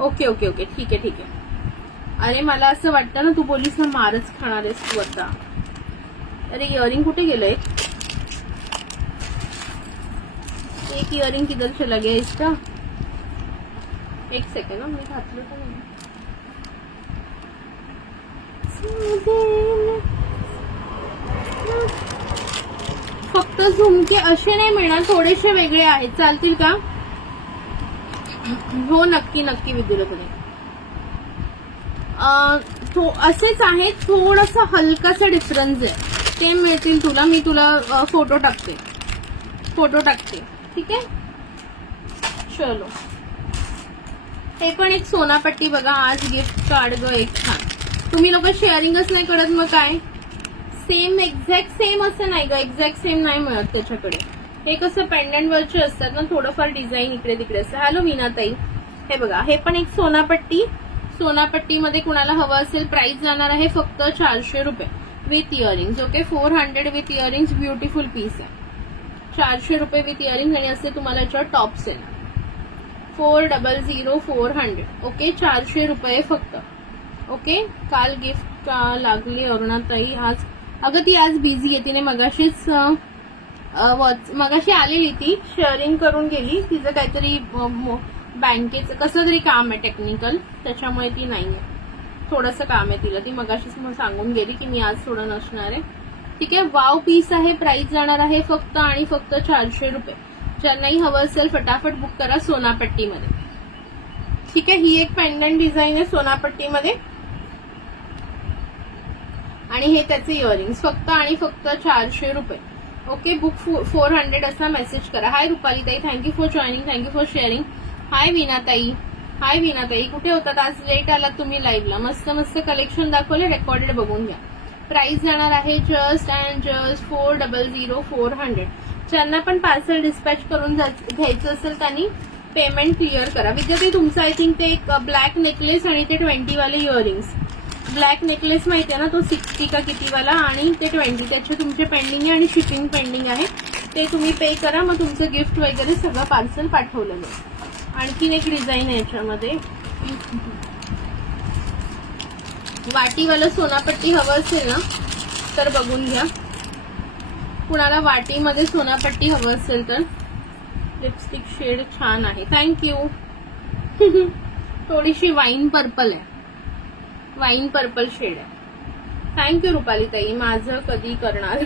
ओके, ठीक आहे. अरे मला असं वाटतं ना तू बोलीस ना मारच खाणार आहेस तू आता. अरे इयरिंग कुठे गेलंय, एक इयरिंग किधर चला गया इसका. 1 सेकंड, मी घातलं तर नाही. फक्त झुमके असे नाही मिळणार, थोडेसे वेगळे आहेत, चालतील का. हो, नक्की विद्युलताई. असेच आहेत, थोडंसं हलकासा डिफरन्स आहे, ते मिळतील तुला. मी तुला फोटो टाकते. ठीक आहे, चलो. ते पण एक सोनापट्टी बघा, आज गिफ्ट कार्ड ग एक छान. तुम्ही लोक शेअरिंगच नाही करत, मग काय. सेम, एक्झॅक्ट सेम असं नाही ग, एक्झॅक्ट सेम नाही मिळत त्याच्याकडे. हे कसं पेंडंट वरचे असतात ना, थोडंफार डिझाईन इकडे तिकडे असतं. हॅलो मीनाताई, हे बघा, हे पण एक सोनापट्टीमध्ये कुणाला हवं असेल. प्राइस जाणार आहे फक्त 400 रुपये with earrings. Okay, 400 with earrings. Beautiful piece आहे. 400 रुपये विथ इयरिंग्स, आणि असे तुम्हाला याच्यावर टॉप्स येणार. 400 ओके. 400 रुपये फक्त. ओके. काल गिफ्ट लागली अरुणाताई. आज अगं ती आज बिझी आहे. तिने मगाशी आलेली, ती शेअरिंग करून गेली. तिचं काहीतरी बँकेचं कसं तरी काम आहे टेक्निकल, त्याच्यामुळे ती नाहीये. थोडंसं काम आहे तिला. ती मगाशीच सांगून गेली की मी आज थोडं नसणार आहे. ठीक आहे. वाव पीस आहे. प्राइस जाणार आहे फक्त आणि फक्त 400 रुपये. ज्यांनाही हवं असेल फटाफट बुक करा सोनापट्टीमध्ये. ठीक आहे. ही एक पेंडंट डिझाईन आहे सोनापट्टीमध्ये आणि हे त्याचे इयरिंग्स फक्त आणि फक्त 400 रुपये. ओके. बुक 400 असा मेसेज करा. हाय रुपाली ताई, thank you for joining, thank you for sharing. Hi वीणाताई. हाय वीणाताई, कुठे होतात आज? लेट आलात तुम्ही लाईव्हला. मस्त मस्त कलेक्शन दाखवले, रेकॉर्डेड बघून घ्या. प्राइस जाणार आहे जस्ट अँड जस्ट 400. ज्यांना पण पार्सल डिस्पॅच करून घ्यायचं असेल त्यांनी पेमेंट क्लिअर करा. विद्यार्थी तुमचं आय थिंक ते एक ब्लॅक नेकलेस आणि ते 20 वाले इयरिंग्स. ब्लॅक नेकलेस माहिती आहे ना, तो 60 का कितीवाला आणि ते 20, त्याचे तुमचे पेंडिंग आहे आणि शिपिंग पेंडिंग आहे. ते तुम्ही पे करा, मग तुमचं गिफ्ट वगैरे सगळं पार्सल पाठवलं जाईल. आणखीन एक डिझाईन आहे याच्यामध्ये. वाटीवालं सोनापट्टी हवं असेल ना तर बघून घ्या. कुणाला वाटीमध्ये सोनापट्टी हवं असेल तर. लिपस्टिक शेड छान आहे. थँक्यू. थोडीशी वाईन पर्पल आहे. वाईन पर्पल शेड आहे. थँक्यू रुपाली ताई. माझं कधी करणार?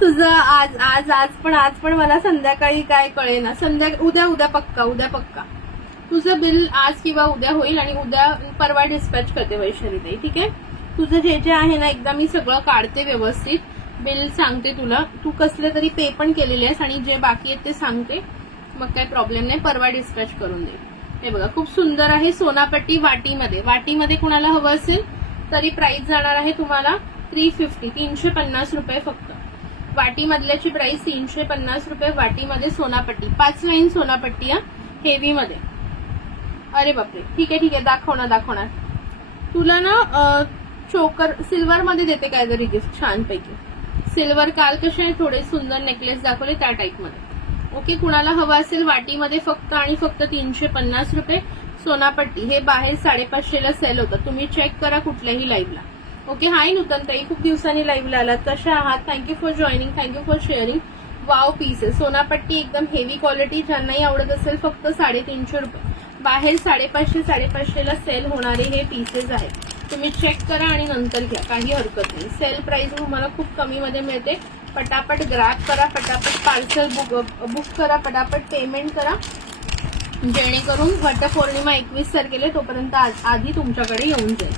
तुझं आज पण मला संध्याकाळी काय कळेना. उद्या पक्का तुझं बिल आज किंवा उद्या होईल आणि उद्या परवा डिस्पॅच करते वैशाली ताई. ठीक आहे. तुझं जे आहे ना एकदा मी सगळं काढते व्यवस्थित, बिल सांगते तुला. तू कसले तरी पे पण केलेले आहेस आणि जे बाकी आहेत ते सांगते, मग काही प्रॉब्लेम नाही. परवा डिस्पॅच करून दे. हे बघा खूप सुंदर आहे सोनापट्टी वाटीमध्ये कुणाला हवं असेल तरी प्राइस जाणार आहे तुम्हाला 350 रुपये फक्त. वाटीमधल्याची प्राइस 350 रुपये. वाटीमध्ये सोनापट्टी 5 लाईन सोनापट्टी हेवी मध्ये. अरे बापरे. ठीक आहे दाखवणार तुला ना. चोकर सिल्वर मध्ये देते काय तरी गिफ्ट छानपैकी. सिल्वर काल कसे थोडे सुंदर नेकलेस दाखवले त्या टाईप मध्ये. ओके. कुणाला हवा असेल वाटीमध्ये फक्त आणि फक्त 350 रुपये सोनापट्टी. हे बाहेर 550 सेल होतं. तुम्ही चेक करा कुठल्याही लाईव्हला. ओके. हाय नूतन ताई, खूप दिवसांनी लाईव्हला आलात. कशा आहात? Thank you for joining, thank you for sharing. Wow piece आहे सोनापट्टी, एकदम हेवी क्वालिटी. ज्यांनाही आवडत असेल फक्त 350 रुपये. बाहेर 550 सेल होणारे हे पीसेस आहेत. तुम्ही चेक करा आणि नंतर घ्या, काही हरकत नाही. सेल प्राइस तुम्हाला खूप कमी मध्ये मिळते. पटापट ग्रॅब करा, पटापट पार्सल बुक करा, पटापट पेमेंट करा, जेणेकरून वटपौर्णिमा 21 तारखेला तोपर्यंत आधी तुमच्याकडे येऊन जाईल.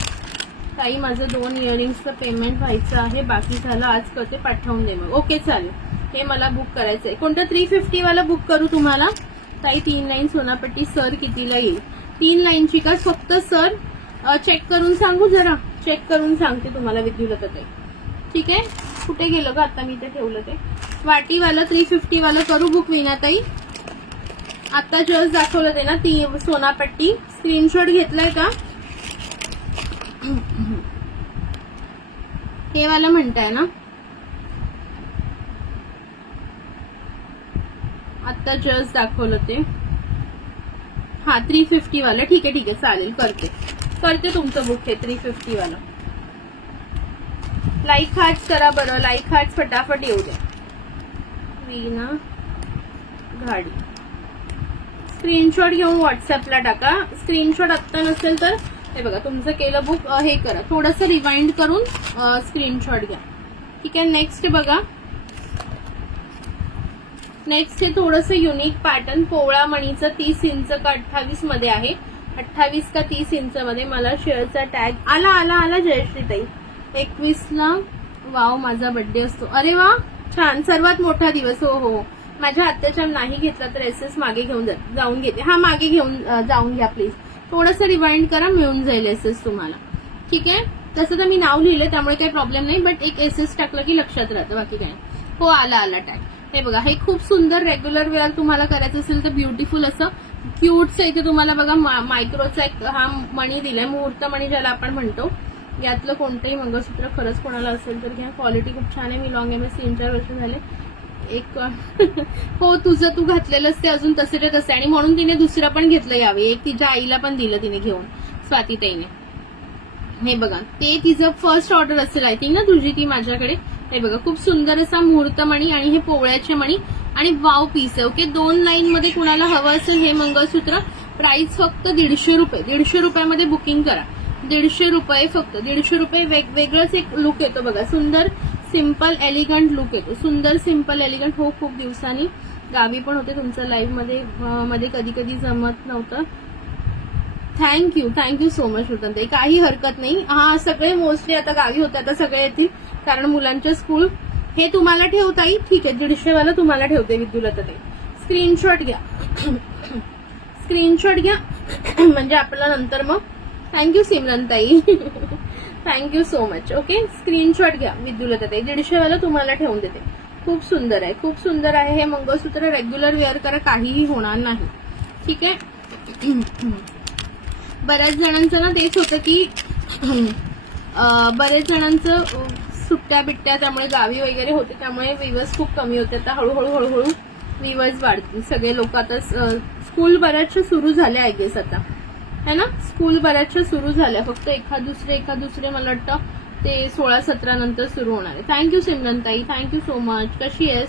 ताई माझं 2 इयरिंग्सचं पेमेंट व्हायचं आहे, बाकी झालं आज करते, पाठवून दे मग. ओके चालेल. हे मला बुक करायचं आहे. कोणतं 350 वाला बुक करू तुम्हाला? ताई 3 लाईन सोनापट्टी सर कितीला येईल? 3 लाईनची का? फक्त सर चेक करून सांगू, जरा चेक करून सांगते तुम्हाला विद्युलता ताई. ठीक आहे. कुठे गेलं का आता? मी ते ठेवलं ते. वाटीवाला 350 वाला करू बुक विनाताई? आता जस्ट दाखवलं ते ना ती सोनापट्टी. स्क्रीनशॉट घेतलाय का? हे वाला म्हणताय ना? आता जस्ट दाखवलं ते. हा 350 वाला. ठीक आहे चालेल. करते तुमचं बुक हे 350 वाला. लाईक हार्ट्स करा बरं. लाईक हार्ट्स फटाफट येऊ द्या. वीणा घाडी. स्क्रीनशॉट घेऊन व्हॉट्सअपला टाका. स्क्रीनशॉट आत्ता नसेल तर हे बघा तुमचं केलं बुक. हे करा थोडंसं रिवाइंड करून स्क्रीनशॉट घ्या. ठीक आहे. नेक्स्ट बघा. नेक्स्ट हे थोडंसं युनिक पॅटर्न. पोवळा मणीचं 30 इंच का 28 मध्ये आहे. 28 का 30 इंच मध्ये. मला शेअरचा टॅग आला जयश्री ताई. 21 ला वाव माझा बर्थडे असतो. अरे वा छान. सर्वात मोठा दिवस. हो. माझ्या आत्याच्या नाही घेतला तर एसएस मागे घेऊन जाऊन घेते. हा मागे घेऊन जाऊन घ्या प्लीज. थोडंसं रिवाइंड करा, मिळून जाईल एसएस तुम्हाला. ठीक आहे. तसं तर मी नाव लिहिलं त्यामुळे काही प्रॉब्लेम नाही, बट एक एसएस टाकलं की लक्षात राहतं, बाकी काय. हो आला टॅग. हे बघा हे खूप सुंदर रेग्युलर वेअर तुम्हाला करायचं असेल तर ब्युटिफुल असं क्यूटचं इथे तुम्हाला बघा मायक्रोचा एक हा मणी दिलाय, मुहूर्त मणी ज्याला आपण म्हणतो. यातलं कोणतंही मंगळसूत्र खरंच कोणाला असेल तर घ्या. क्वालिटी खूप छान आहे. मी लॉंग एमएस 3-4 वर्ष झाले. एक हो तुझं तू घातलेलंच ते अजून तसे तसे, आणि म्हणून तिने दुसरं पण घेतलं यावे. एक तिच्या आईला पण दिलं तिने घेऊन, स्वातीताईने. हे बघा, ते तिचं फर्स्ट ऑर्डर असेल आय थिंक ना तुझी ती माझ्याकडे. हे बघा, खूप सुंदर असा मुहूर्त मणी आणि हे पोवळ्याचे मणी आणि वाव पीस आहे. ओके, 2 लाईन मध्ये कुणाला हवं असेल हे मंगळसूत्र, प्राइस फक्त 150 रुपये. 150 रुपयामध्ये बुकिंग करा. 150 रुपये, फक्त 150 रुपये. वेगवेगळंच एक लुक येतो बघा, सुंदर सिम्पल एलिगंट लुक येतो. सुंदर सिम्पल एलिगंट. हो, खूप दिवसांनी गावी पण होते, तुमचं लाईव्ह मध्ये कधी कधी जमत नव्हतं. थँक्यू सो मच रुतनताई, काही हरकत नाही. हा, सगळे मोस्टली आता गावी होते, आता सगळे येतील कारण मुलांच्या स्कूल. हे तुम्हाला ठेवताई, ठीक आहे, 150 वाला तुम्हाला ठेवते विद्युलताई. स्क्रीनशॉट घ्या, स्क्रीनशॉट घ्या म्हणजे आपल्याला नंतर मग. थँक्यू सिमरनताई, thank you so much. Okay, screenshot घ्या विद्युलताई. 150 वाला तुम्हाला ठेवून देते. खूप सुंदर आहे, खूप सुंदर आहे हे मंगळसूत्र. रेग्युलर वेअर करा, काहीही होणार नाही. ठीक आहे. बऱ्याच जणांचं ना तेच होतं की बरेच जणांचं सुट्ट्या बिट्ट्या त्यामुळे गावी वगैरे होते, त्यामुळे व्ह्यूअर्स खूप कमी होते. आता हळूहळू व्ह्यूअर्स वाढतील. सगळे लोक आता स्कूल बऱ्याचशा सुरू झाल्या आय गेस आता, है ना. स्कूल बऱ्याचशा सुरू झाल्या, फक्त एखाद दुसरे मला वाटतं ते 16-17 नंतर सुरू होणार आहे. थँक्यू सिमरनताई, थँक्यू सो मच. कशी आहेस?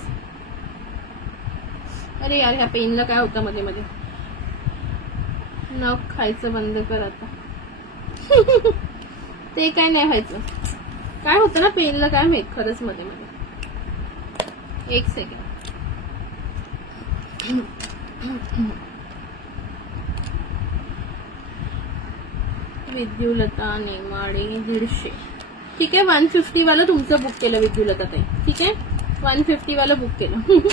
अरे यार, ह्या पेनला काय होतं मध्ये मध्ये. नख खायचं बंद कर आता. ते काय नाही व्हायचं, काय होतं ना पेनला काय माहित खरंच मध्ये मध्ये. एक सेकंड. विद्युलता नेमाडे 150. ठीक आहे, 150 वाला तुमचं बुक केलं विद्युलता ताई. ठीक आहे, 150 वाला बुक केलं.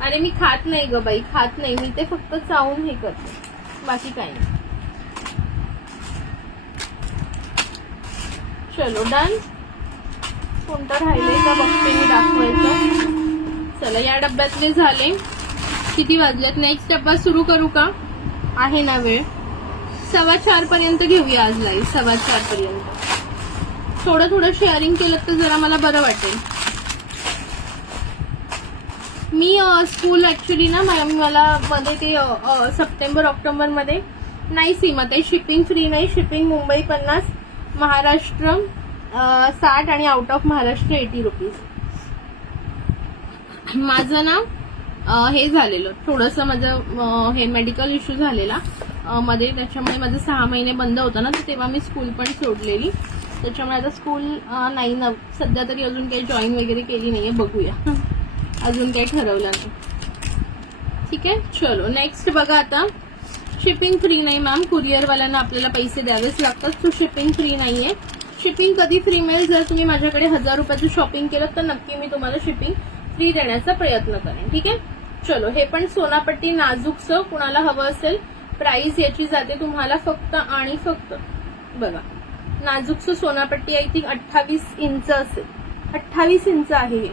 अरे मी खात नाही ग बाई, खात नाही मी, ते फक्त चावून हे करते, बाकी काही नाही. चलो डन. कोणतं राहिलंय का बघते मी, दाखवायचं. चला, या डब्यातले झाले. किती वाजलेत? नेक्स्ट डब्बा सुरू करू का? आहे ना वेळ? 4:15 पर्यंत घेऊया आज लाईव्ह. 4:15 पर्यंत. थोडं शेअरिंग केलं तर जरा मला बरं वाटेल. मी स्कूल ऍक्च्युली ना मला मध्ये ते सप्टेंबर ऑक्टोबर मध्ये नाही सीमा ते शिपिंग फ्री नाही. शिपिंग मुंबई 50, महाराष्ट्र 60 आणि आउट ऑफ महाराष्ट्र 80 रुपीज. माझं ना हे झालेलं थोडंसं, माझं हे मेडिकल इश्यू झालेला मध्ये, त्याच्यामुळे माझं 6 महिने बंद होतं ना, तर तेव्हा मी स्कूल पण सोडलेली. त्याच्यामुळे आता स्कूल नाही ना सध्या तरी अजून काही जॉईन वगैरे केली नाहीये, बघूया. अजून काही ठरवलं नाही. ठीक आहे, चलो नेक्स्ट बघा. आता शिपिंग फ्री नाही मॅम, कुरिअरवाल्यांना आपल्याला पैसे द्यावेच लागतात, तो शिपिंग फ्री नाहीये. शिपिंग कधी फ्री मिळेल? जर तुम्ही माझ्याकडे 1000 रुपयाचं शॉपिंग केलं तर नक्की मी तुम्हाला शिपिंग फ्री देण्याचा प्रयत्न करेन. ठीक आहे, चलो. हे पण सोनापट्टी नाजूकचं कुणाला हवं असेल, प्राइस याची जाते तुम्हाला फक्त आणि फक्त बघा, नाजूकचं सोनापट्टी आय थिंक 28 इंच असेल. 28 इंच आहे हे.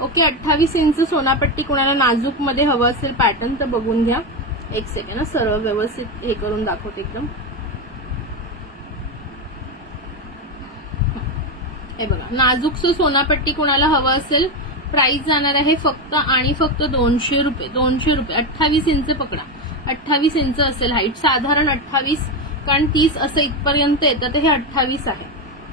ओके, 28 इंच सोनापट्टी कुणाला नाजूक मध्ये हवं असेल पॅटर्न तर बघून घ्या. एक सेकंड ना, सर्व व्यवस्थित हे करून दाखवते एकदम. हे बघा, नाजूकचं सोनापट्टी कुणाला हवं असेल, प्राइस जाणार आहे फक्त आणि फक्त 200 रुपये. 200 रुपये. 28 इंच पकडा, 28 इंच असेल हाईट, साधारण 28, कारण 30 असं इथपर्यंत येतं, तर हे 28 आहे.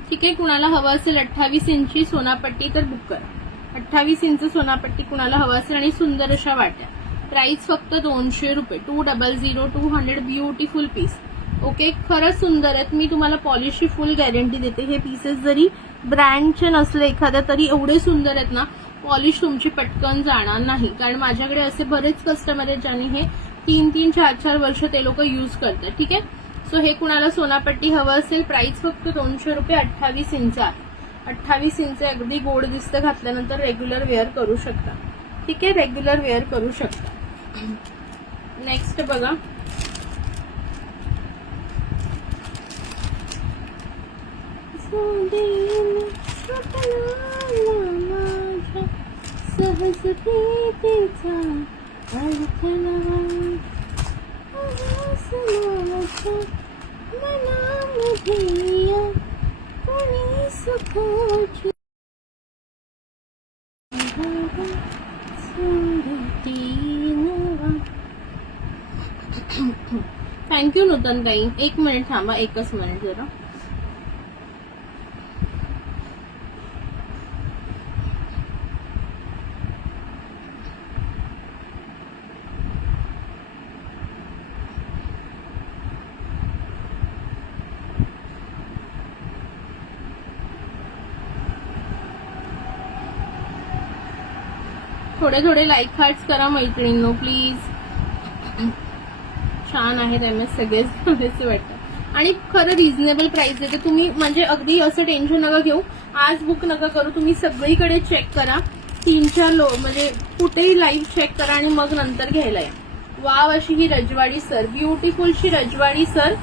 ठीक आहे, कुणाला हवं असेल 28 इंची सोनापट्टी तर बुक करा. 28 इंच सोनापट्टी कुणाला हवं असेल आणि सुंदर अशा वाट्या. प्राइस फक्त 200 रुपये. 200 ब्युटिफुल पीस. ओके, खरंच सुंदर आहेत. मी तुम्हाला पॉलिशची फुल गॅरंटी देते. हे पीसेस जरी ब्रँडचे नसले एखाद्या तरी एवढे सुंदर आहेत ना, पॉलिश तुमची पटकन जाणार नाही. कारण माझ्याकडे असे बरेच कस्टमर आहेत ज्यांनी हे 3-3, 4-4 वर्ष ते लोक यूज करतात. ठीक आहे, सो हे कुणाला सोनापट्टी हवं असेल, प्राइस फक्त 200 रुपये. 28 इंच आहे. 28 इंच अगदी गोड दिसतं घातल्यानंतर, रेग्युलर वेअर करू शकता. ठीक आहे, रेग्युलर वेअर करू शकता. नेक्स्ट बघा, सहज प्रीतीचा अडथळा मनामध्ये कोणी सुखाची थँक्यू नूतनताई. 1 मिनिट थांबा, 1च मिनिट जरा. थोडे थोडे लाईक हार्ट्स करा मैत्रिणींनो प्लीज. छान आहेत MS सगळेच वाटतं. आणि खरं रिझनेबल प्राइस आहे. तुम्ही म्हणजे अगदी असं टेन्शन नका घेऊ, आज बुक नका करू, तुम्ही सगळीकडे चेक करा. 3-4 म्हणजे कुठेही लाईव्ह चेक करा आणि मग नंतर घ्यायला या. वाव अशी ही रजवाडी सर, ब्युटिफुलशी रजवाडी सर.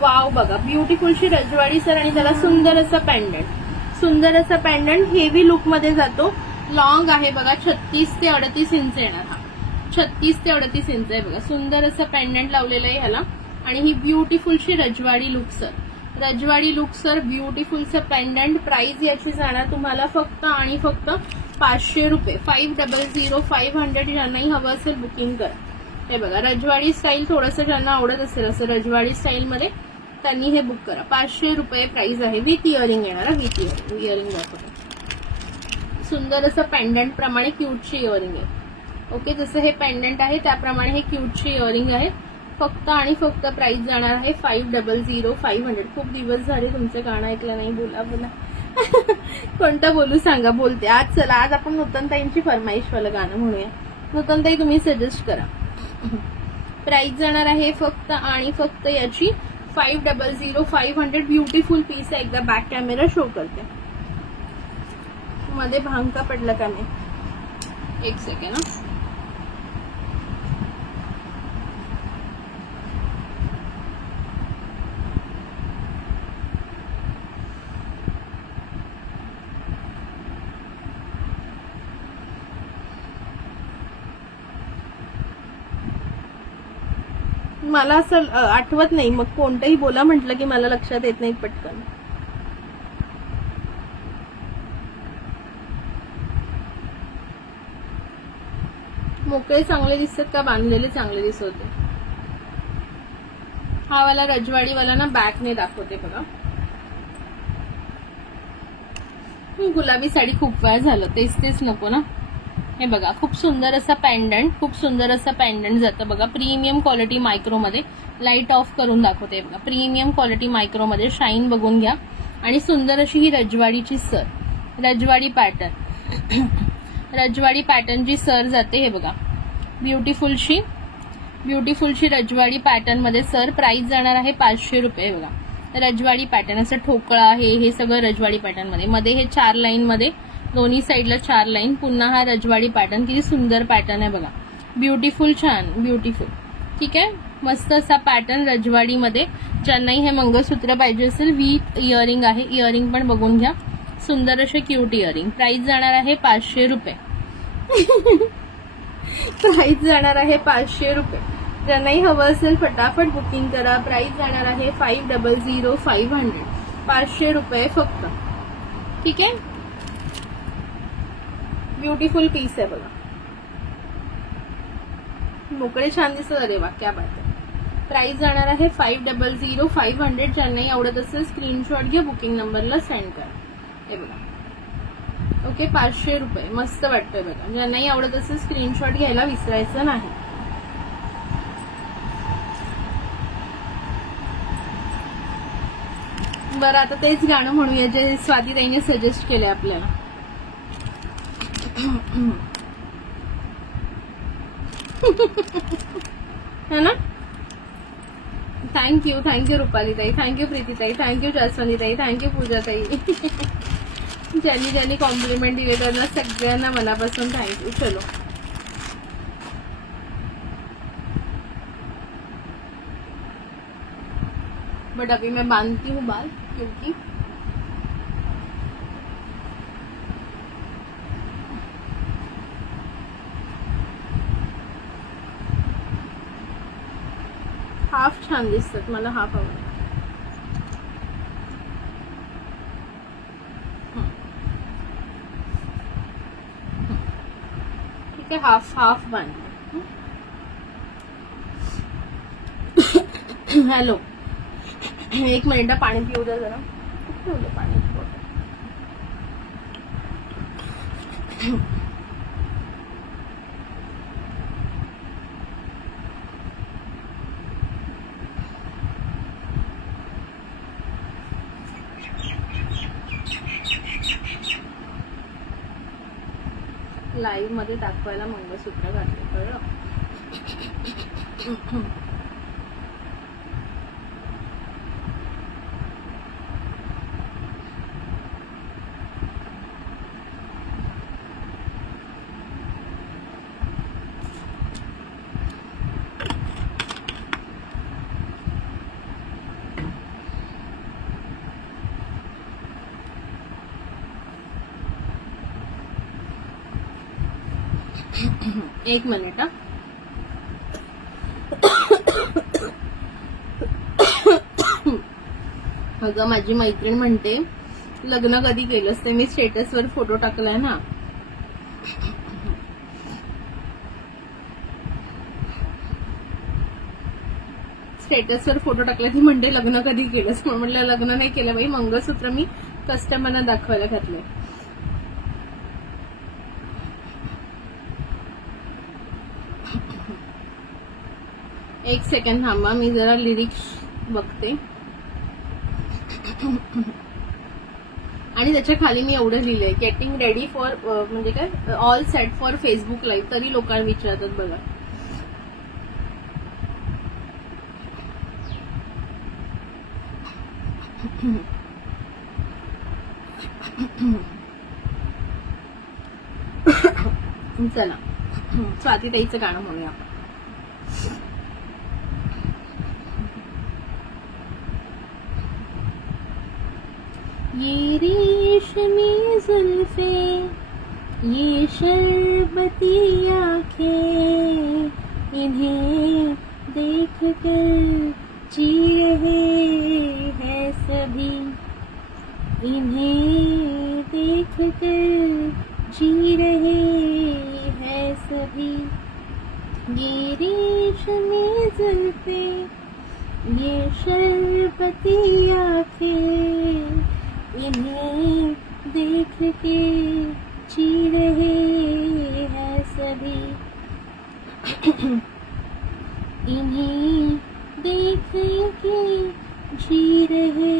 वाव बघा, ब्युटिफुलशी रजवाडी सर आणि त्याला सुंदर असं पॅन्डंट, सुंदर असं पॅन्डंट हेवी लुक मध्ये जातो. लॉंग आहे बघा, 36 ते 38 इंच येणार. हा 36 ते 38 इंच आहे बघा. सुंदर असं पेंडंट लावलेलं आहे ह्याला. आणि ही ब्युटिफुलशी रजवाडी लुक सर, रजवाडी लुक सर, ब्युटिफुलचं पेंडंट. प्राइस याची जाणार तुम्हाला फक्त आणि फक्त 500 रुपये. 500 500. ज्यांनाही हवं असेल बुकिंग करा. हे बघा रजवाडी स्टाईल, थोडंसं ज्यांना आवडत असेल असं रजवाडी स्टाईल मध्ये त्यांनी हे बुक करा. 500 रुपये प्राइस आहे. विथ इयरिंग येणार, विथ इयरिंग दाखवतो. सुंदर असं पेंडंट प्रमाणे क्यूटची इयरिंग आहे. ओके, जसं हे पेंडंट आहे त्याप्रमाणे हे क्यूटची इयरिंग आहे. फक्त आणि फक्त प्राइस जाणार आहे 500 500. खूप दिवस झाले तुमचं गाणं ऐकलं नाही. बोला बोला कोणतं बोलू सांगा. बोलते आज. चला आज आपण नूतनताईंची फरमाईशवालं गाणं म्हणूया. नूतनताई तुम्ही सजेस्ट करा. प्राइस जाणार आहे फक्त आणि फक्त याची 500 500. ब्युटिफुल पीस आहे. एकदा बॅक कॅमेरा शो करते. मध्ये भांग का पडला का मी? 1 सेकंड ना. मला असं आठवत नाही, मग कोणतंही बोला म्हटलं की मला लक्षात येत नाही पटकन. मोकळे चांगले दिसतात का बांधलेले चांगले दिसत होते? हा वाला रजवाडीवाला ना बॅकने दाखवते बघा. गुलाबी साडी खूप वेळ झालं, तेच नको ना. हे बघा खूप सुंदर असा पॅन्डंट, खूप सुंदर असं पॅन्डंट जातं बघा. प्रीमियम क्वालिटी मायक्रो मध्ये. लाईट ऑफ करून दाखवते बघा. प्रीमियम क्वालिटी मायक्रो मध्ये शाईन बघून घ्या. आणि सुंदर अशी ही रजवाडीची सर, रजवाडी पॅटर्न, रजवाडी पॅटर्नची सर जाते. हे बघा ब्युटिफुलशी रजवाडी पॅटर्न मध्ये सर. प्राइस जाणार आहे 500 रुपये. बघा रजवाडी पॅटर्न, असं ठोकळा आहे हे सगळं रजवाडी पॅटर्न मध्ये. मध्ये हे 4 लाईन मध्ये, दोन्ही साईडला 4 लाईन. पुन्हा हा रजवाडी पॅटर्न. किती सुंदर पॅटर्न आहे बघा. ब्युटिफुल, छान ब्युटिफुल. ठीक आहे, मस्त असा पॅटर्न रजवाडी मध्ये. ज्यांनाही हे मंगळसूत्र पाहिजे असेल विथ इयरिंग आहे. इयरिंग पण बघून घ्या. सुंदर असे क्यूट इयरिंग. प्राइस जाणार आहे 500 रुपये. प्राइस जाणार आहे 500 रुपये. ज्यांनाही हवं असेल फटाफट बुकिंग करा. प्राइस जाणार आहे 500 500. 500 रुपये फक्त. ठीक आहे, ब्युटिफुल पीस आहे बघा. मोकळे छान दिसत. अरे वा क्या बात आहे. प्राइस जाणार आहे 500 500. ज्यांनाही आवडत असेल स्क्रीनशॉट घ्या, बुकिंग नंबरला सेंड करा. हे बघा ओके 500 रुपये. मस्त वाटतंय बघा. ज्यांनाही आवडत असेल स्क्रीनशॉट घ्यायला विसरायचं नाही. बरं आता तेच गाणं म्हणूया जे स्वातीताईने सजेस्ट केलंय आपल्याला. है ना. थँक्यू रुपालीताई, थँक्यू प्रीतीताई, थँक्यू जास्वंदीताई, थँक्यू पूजाताई. ज्यांनी कॉम्प्लिमेंट दिले त्यांना सगळ्यांना मनापासून थँक्यू. चलो बट अभी मैं बांधती हूँ बाल क्योंकि हाफ छान दिसतात. मला हाफ आवडतं. ठीक आहे, हाफ बांधते. हॅलो, 1 मिनिट पाणी पिऊ द्या जरा. खूप ठेवलं पाणी. लाईव्ह मध्ये दाखवायला मंगळसूत्र घातलं कळलं. एक मिनिट. अगं माझी मैत्रीण म्हणते लग्न कधी केलंस ते. मी स्टेटसवर फोटो टाकलाय ना. स्टेटसवर फोटो टाकलाय ती म्हणते लग्न कधी केलंस. म्हटलं लग्न नाही केलं बाई, मंगळसूत्र मी कस्टमरना दाखवायला घातलंय. एक सेकंड थांबा, मी जरा लिरिक्स बघते. आणि त्याच्या खाली मी एवढं लिहिलंय, गेटिंग रेडी फॉर म्हणजे काय, all set for Facebook live. तरी लोकांना विचारतात बघा. चला स्वातीताईचं गाणं म्हणूया आपण. ये रेशमी जुल्फे, ये शरबती आंखें, इन्हें देख कर जी रहे हैं सभी, इन्हें देख कर जी रहे हैं सभी. ये रेशमी जुल्फे, ये शरबती आंखें, इन्हें देख के जी रहे हैं सभी, इन्हें देख के जी रहे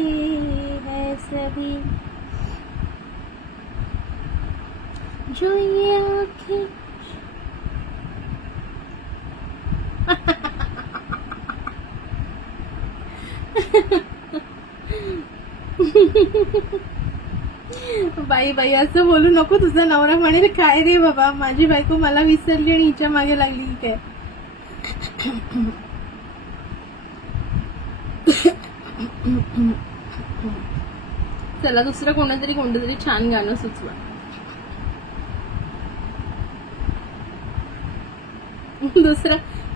हैं सभी. जो ये आंखें बाई बाई असं बोलू नको. तुझा नवरा म्हणेल काय रे बाबा, माझी बायको मला विसरली आणि हिच्या मागे लागली काय. चला दुसरं कोणतरी छान गाणं सुचवा.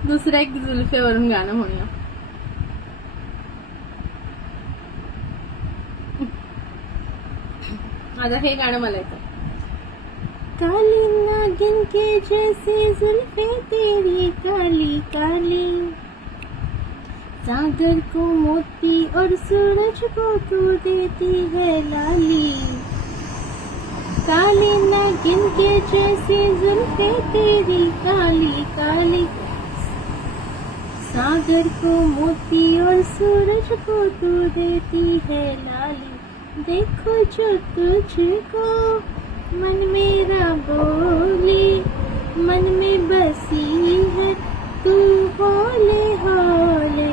दुसरं एक जुल्फेवरून गाणं म्हणूया. आता हे गाणं मला येतं. काली नागिन के जैसी जुल्फे तेरी काली काली, सागर को मोती और सूरज को तू देती है लाली. काली नागिन के जैसी जुल्फे तेरी काली काली, सागर को मोती और सूरज को तू देती है लाली. देखो जो तुझको मन मेरा बोली, मन में बसी है तू होले होले.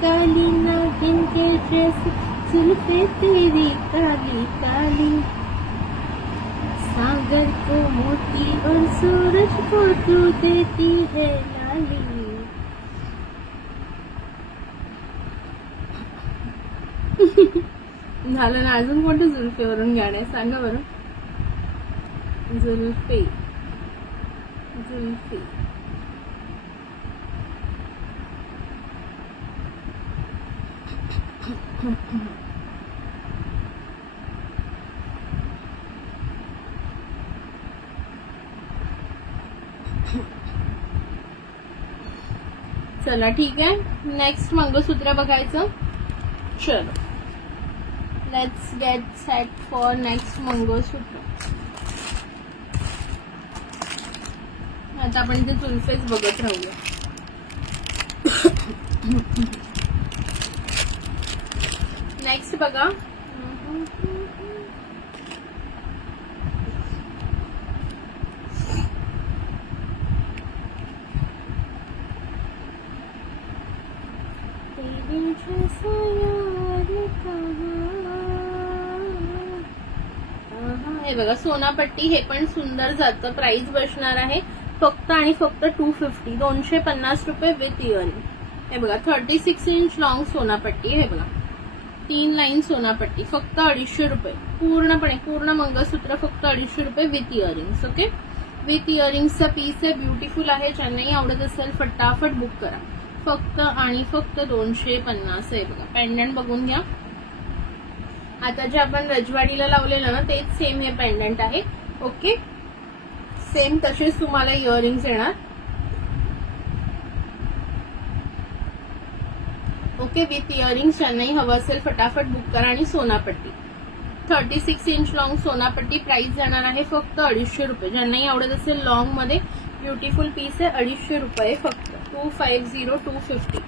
काली नागिन के जैसी जुल्फे तेरी काली काली, सागर को मोती और सूरज को तू देती है लाली. झालं ना. अजून कोणतं जुल्फेवरून गाणं सांगा बरं. जुल्फे जुल्फे चला ठीक आहे, नेक्स्ट मंगळसूत्र बघायचं. चलो let's get set for next mangalsutra. आता आपण इथे जुल्फेच बघत राहूया. नेक्स्ट बघा, हे बघा सोनापट्टी, हे पण सुंदर जातं. प्राइस बसणार आहे फक्त आणि फक्त 250, 250 रुपये विथ इयरिंग. हे बघा 36 इंच लॉंग सोनापट्टी. हे बघा 3 लाईन सोनापट्टी फक्त 250 रुपये. पूर्णपणे पूर्ण मंगळसूत्र फक्त 250 रुपये विथ इयरिंग्स. ओके, विथ इयरिंग्सचा पीस आहे, ब्युटिफुल आहे. ज्यांनाही आवडत असेल फटाफट बुक करा. फक्त आणि फक्त 250 आहे. बघा पेंडंट बघून घ्या. आता जे आपण रजवाडीला लावलेलं ना तेच सेम हे पेंडंट आहे. ओके, सेम तसेच तुम्हाला इयरिंग्स येणार. ओके, विथ इयरिंग्स ज्यांनाही हवं असेल फटाफट बुक करा. आणि Sonapatti 36 inch long Sonapatti. Price जाणार आहे फक्त 250 रुपये. ज्यांनाही आवडत असेल लॉंग मध्ये ब्युटिफुल पीस आहे, 250 रुपये फक्त. 250, 250.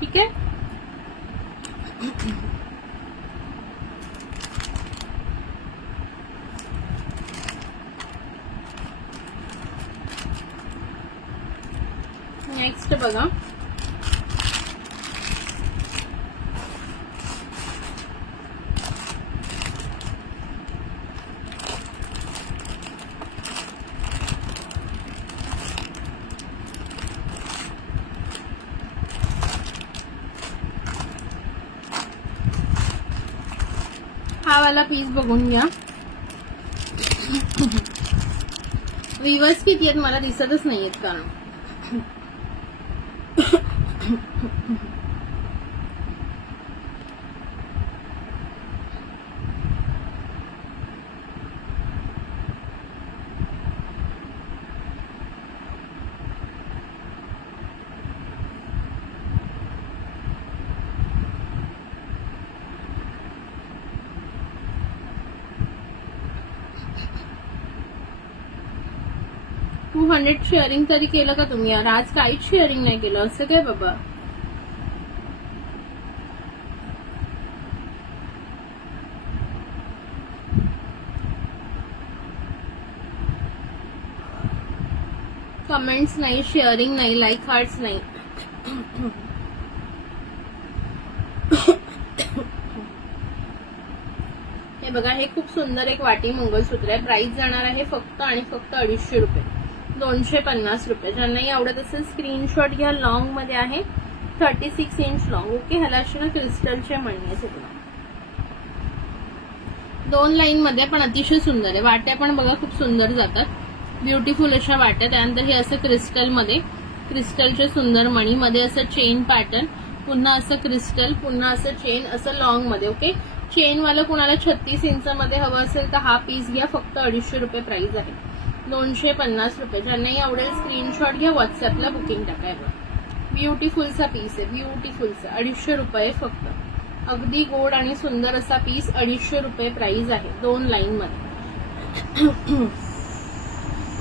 ठीक आहे. नेक्स्ट बघा, हा वाला पीस बघून घ्या. व्ह्यूअर्स किती आहेत मला दिसतच नाहीयेत कारण टू 200 शेअरिंग तरी केलं का तुम्ही यार? आज काहीच शेअरिंग नाही केलं असं काय बाबा? कमेंट्स नाही, शेअरिंग नाही, लाईक हार्ट्स नाही. हे बघा, हे खूप सुंदर एक वाटी मंगळसूत्र आहे. प्राइस जाणार आहे फक्त आणि फक्त 250 रुपये, 250 रुपये. ज्यांनाही आवडत असेल स्क्रीनशॉट घ्या. लॉंग मध्ये आहे, 36 इंच लॉंग. ओके, ह्याला असे ना क्रिस्टलचे मणी आहे. 2 लाईन मध्ये पण अतिशय सुंदर आहे. वाट्या पण बघा खूप सुंदर जातात, ब्युटिफुल अशा वाट्या. त्यानंतर हे असं क्रिस्टल मध्ये, क्रिस्टलचे सुंदर मणी मध्ये असं चेन पॅटर्न, पुन्हा असं क्रिस्टल, पुन्हा असं चेन, असं लॉंग मध्ये. ओके, चेन वाला कुणाला 36 इंच मध्ये हवं असेल तर हा पीस घ्या. फक्त 250 रुपये प्राइस आहे, 250 रुपये. ज्यांनाही आवडेल स्क्रीनशॉट घ्या, व्हॉट्सअपला बुकिंग टाकाय. ब्युटिफुलचा पीस आहे, ब्युटिफुलचा. 250 रुपये फक्त. अगदी गोड आणि सुंदर असा पीस, 250 रुपये प्राइस आहे. 2 लाईन मध्ये.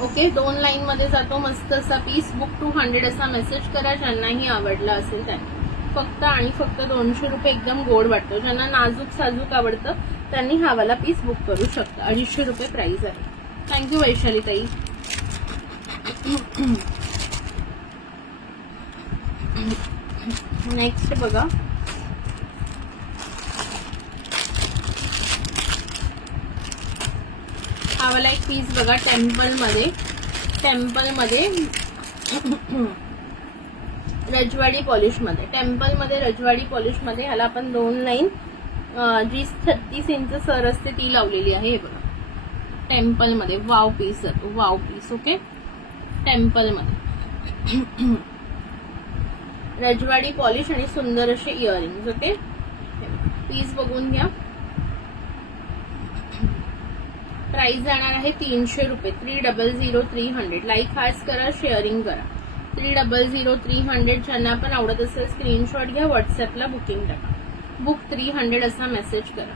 ओके, 2 लाईन मध्ये जातो मस्त असा पीस. बुक 200 असा मेसेज करा ज्यांनाही आवडला असेल त्यांनी. फक्त आणि फक्त 200 रुपये. एकदम गोड वाटतो. ज्यांना नाजूक साजूक आवडतं त्यांनी हा वाला पीस बुक करू शकता. 250 रुपये प्राइस आहे. थँक्यू वैशाली ताई. नेक्स्ट बघा, हा वाला एक पीस बघा, टेम्पल मध्ये, टेम्पल मध्ये रजवाडी पॉलिश मध्ये, टेम्पल मध्ये रजवाडी पॉलिश मध्ये. ह्याला आपण 2 लाईन जी 36 इंच सर असते ती लावलेली आहे. हे बघा टेम्पल मध्ये. वाव पीस जातो, वाव पीस. ओके, टेम्पल मध्ये रजवाडी पॉलिश आणि सुंदर असे इयरिंग्स. ओके, पीस बघून घ्या. प्राइस जाणार आहे 300 रुपये, 300, 300. लाईक हार्ट्स करा, शेअरिंग करा. 300300 ज्यांना पण आवडत असेल स्क्रीनशॉट घ्या, व्हॉट्सअपला बुकिंग टाका. बुक 300 असा मेसेज करा.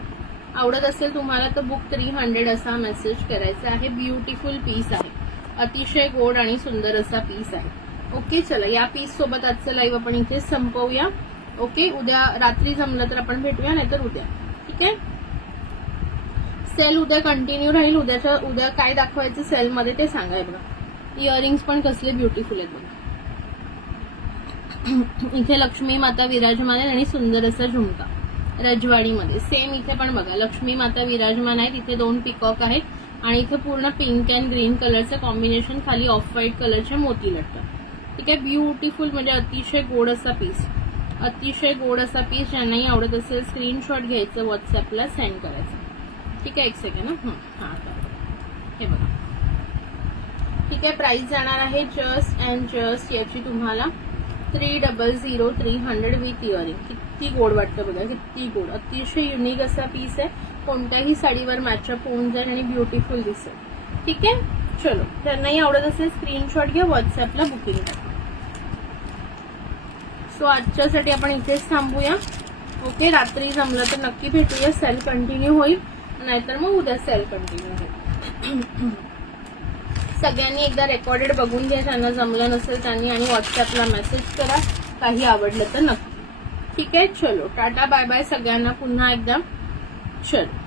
आवडत असेल तुम्हाला तर बुक 300 असा मेसेज करायचा आहे. ब्युटिफुल पीस आहे, अतिशय गोड आणि सुंदर असा पीस आहे. ओके, चला या पीस सोबत आजचं लाईव्ह आपण इथे संपवूया. ओके, उद्या रात्री जमलं तर आपण भेटूया, नाहीतर उद्या. ठीक आहे, सेल उद्या कंटिन्यू राहील. उद्या काय दाखवायचं सेलमध्ये ते सांगाय बघा. इयरिंग्स पण कसले ब्युटिफुल आहेत बघा. इथे लक्ष्मी माता विराजमान आहे आणि सुंदर असा झुमका रजवाडीमध्ये. सेम इथे पण बघा लक्ष्मी माता विराजमान आहेत. इथे 2 पिकॉक आहेत आणि इथे पूर्ण पिंक अँड ग्रीन कलरचं कॉम्बिनेशन, खाली ऑफ व्हाईट कलरचे मोती लटकतात. ठीक आहे, ब्युटिफुल म्हणजे अतिशय गोड असा पीस, अतिशय गोड असा पीस. ज्यांनाही आवडत असेल स्क्रीनशॉट घ्यायचं, व्हॉट्सअपला सेंड करायचं. ठीक आहे, एक सेकंड. हा हे बघा. ठीक आहे, प्राइस जाणार आहे जस्ट अँड जस्ट याची तुम्हाला 300300 विथ इयरिंग. किती गोड वाटतं बघा, किती गोड. अतिशय युनिक असा पीस आहे, कोणत्याही साडीवर मॅचअप होऊन जाईल आणि ब्युटिफुल दिसेल. ठीक आहे, चलो ज्यांनाही आवडत असेल स्क्रीनशॉट घ्या, व्हॉट्सअपला बुकिंग करा. सो आजच्यासाठी आपण इथेच थांबूया. ओके, रात्री जमलं तर नक्की भेटूया. सेल कंटिन्यू होईल, नाहीतर मग उद्या सेल कंटिन्यू होईल. सगळ्यांनी एकदा रेकॉर्डेड बघून घ्या, ज्यांना जमलं नसेल त्यांनी, आणि व्हॉट्सअपला मेसेज करा काही आवडलं तर नक्की. ठीक आहे, चलो टाटा बाय बाय सगळ्यांना पुन्हा एकदा. चलो.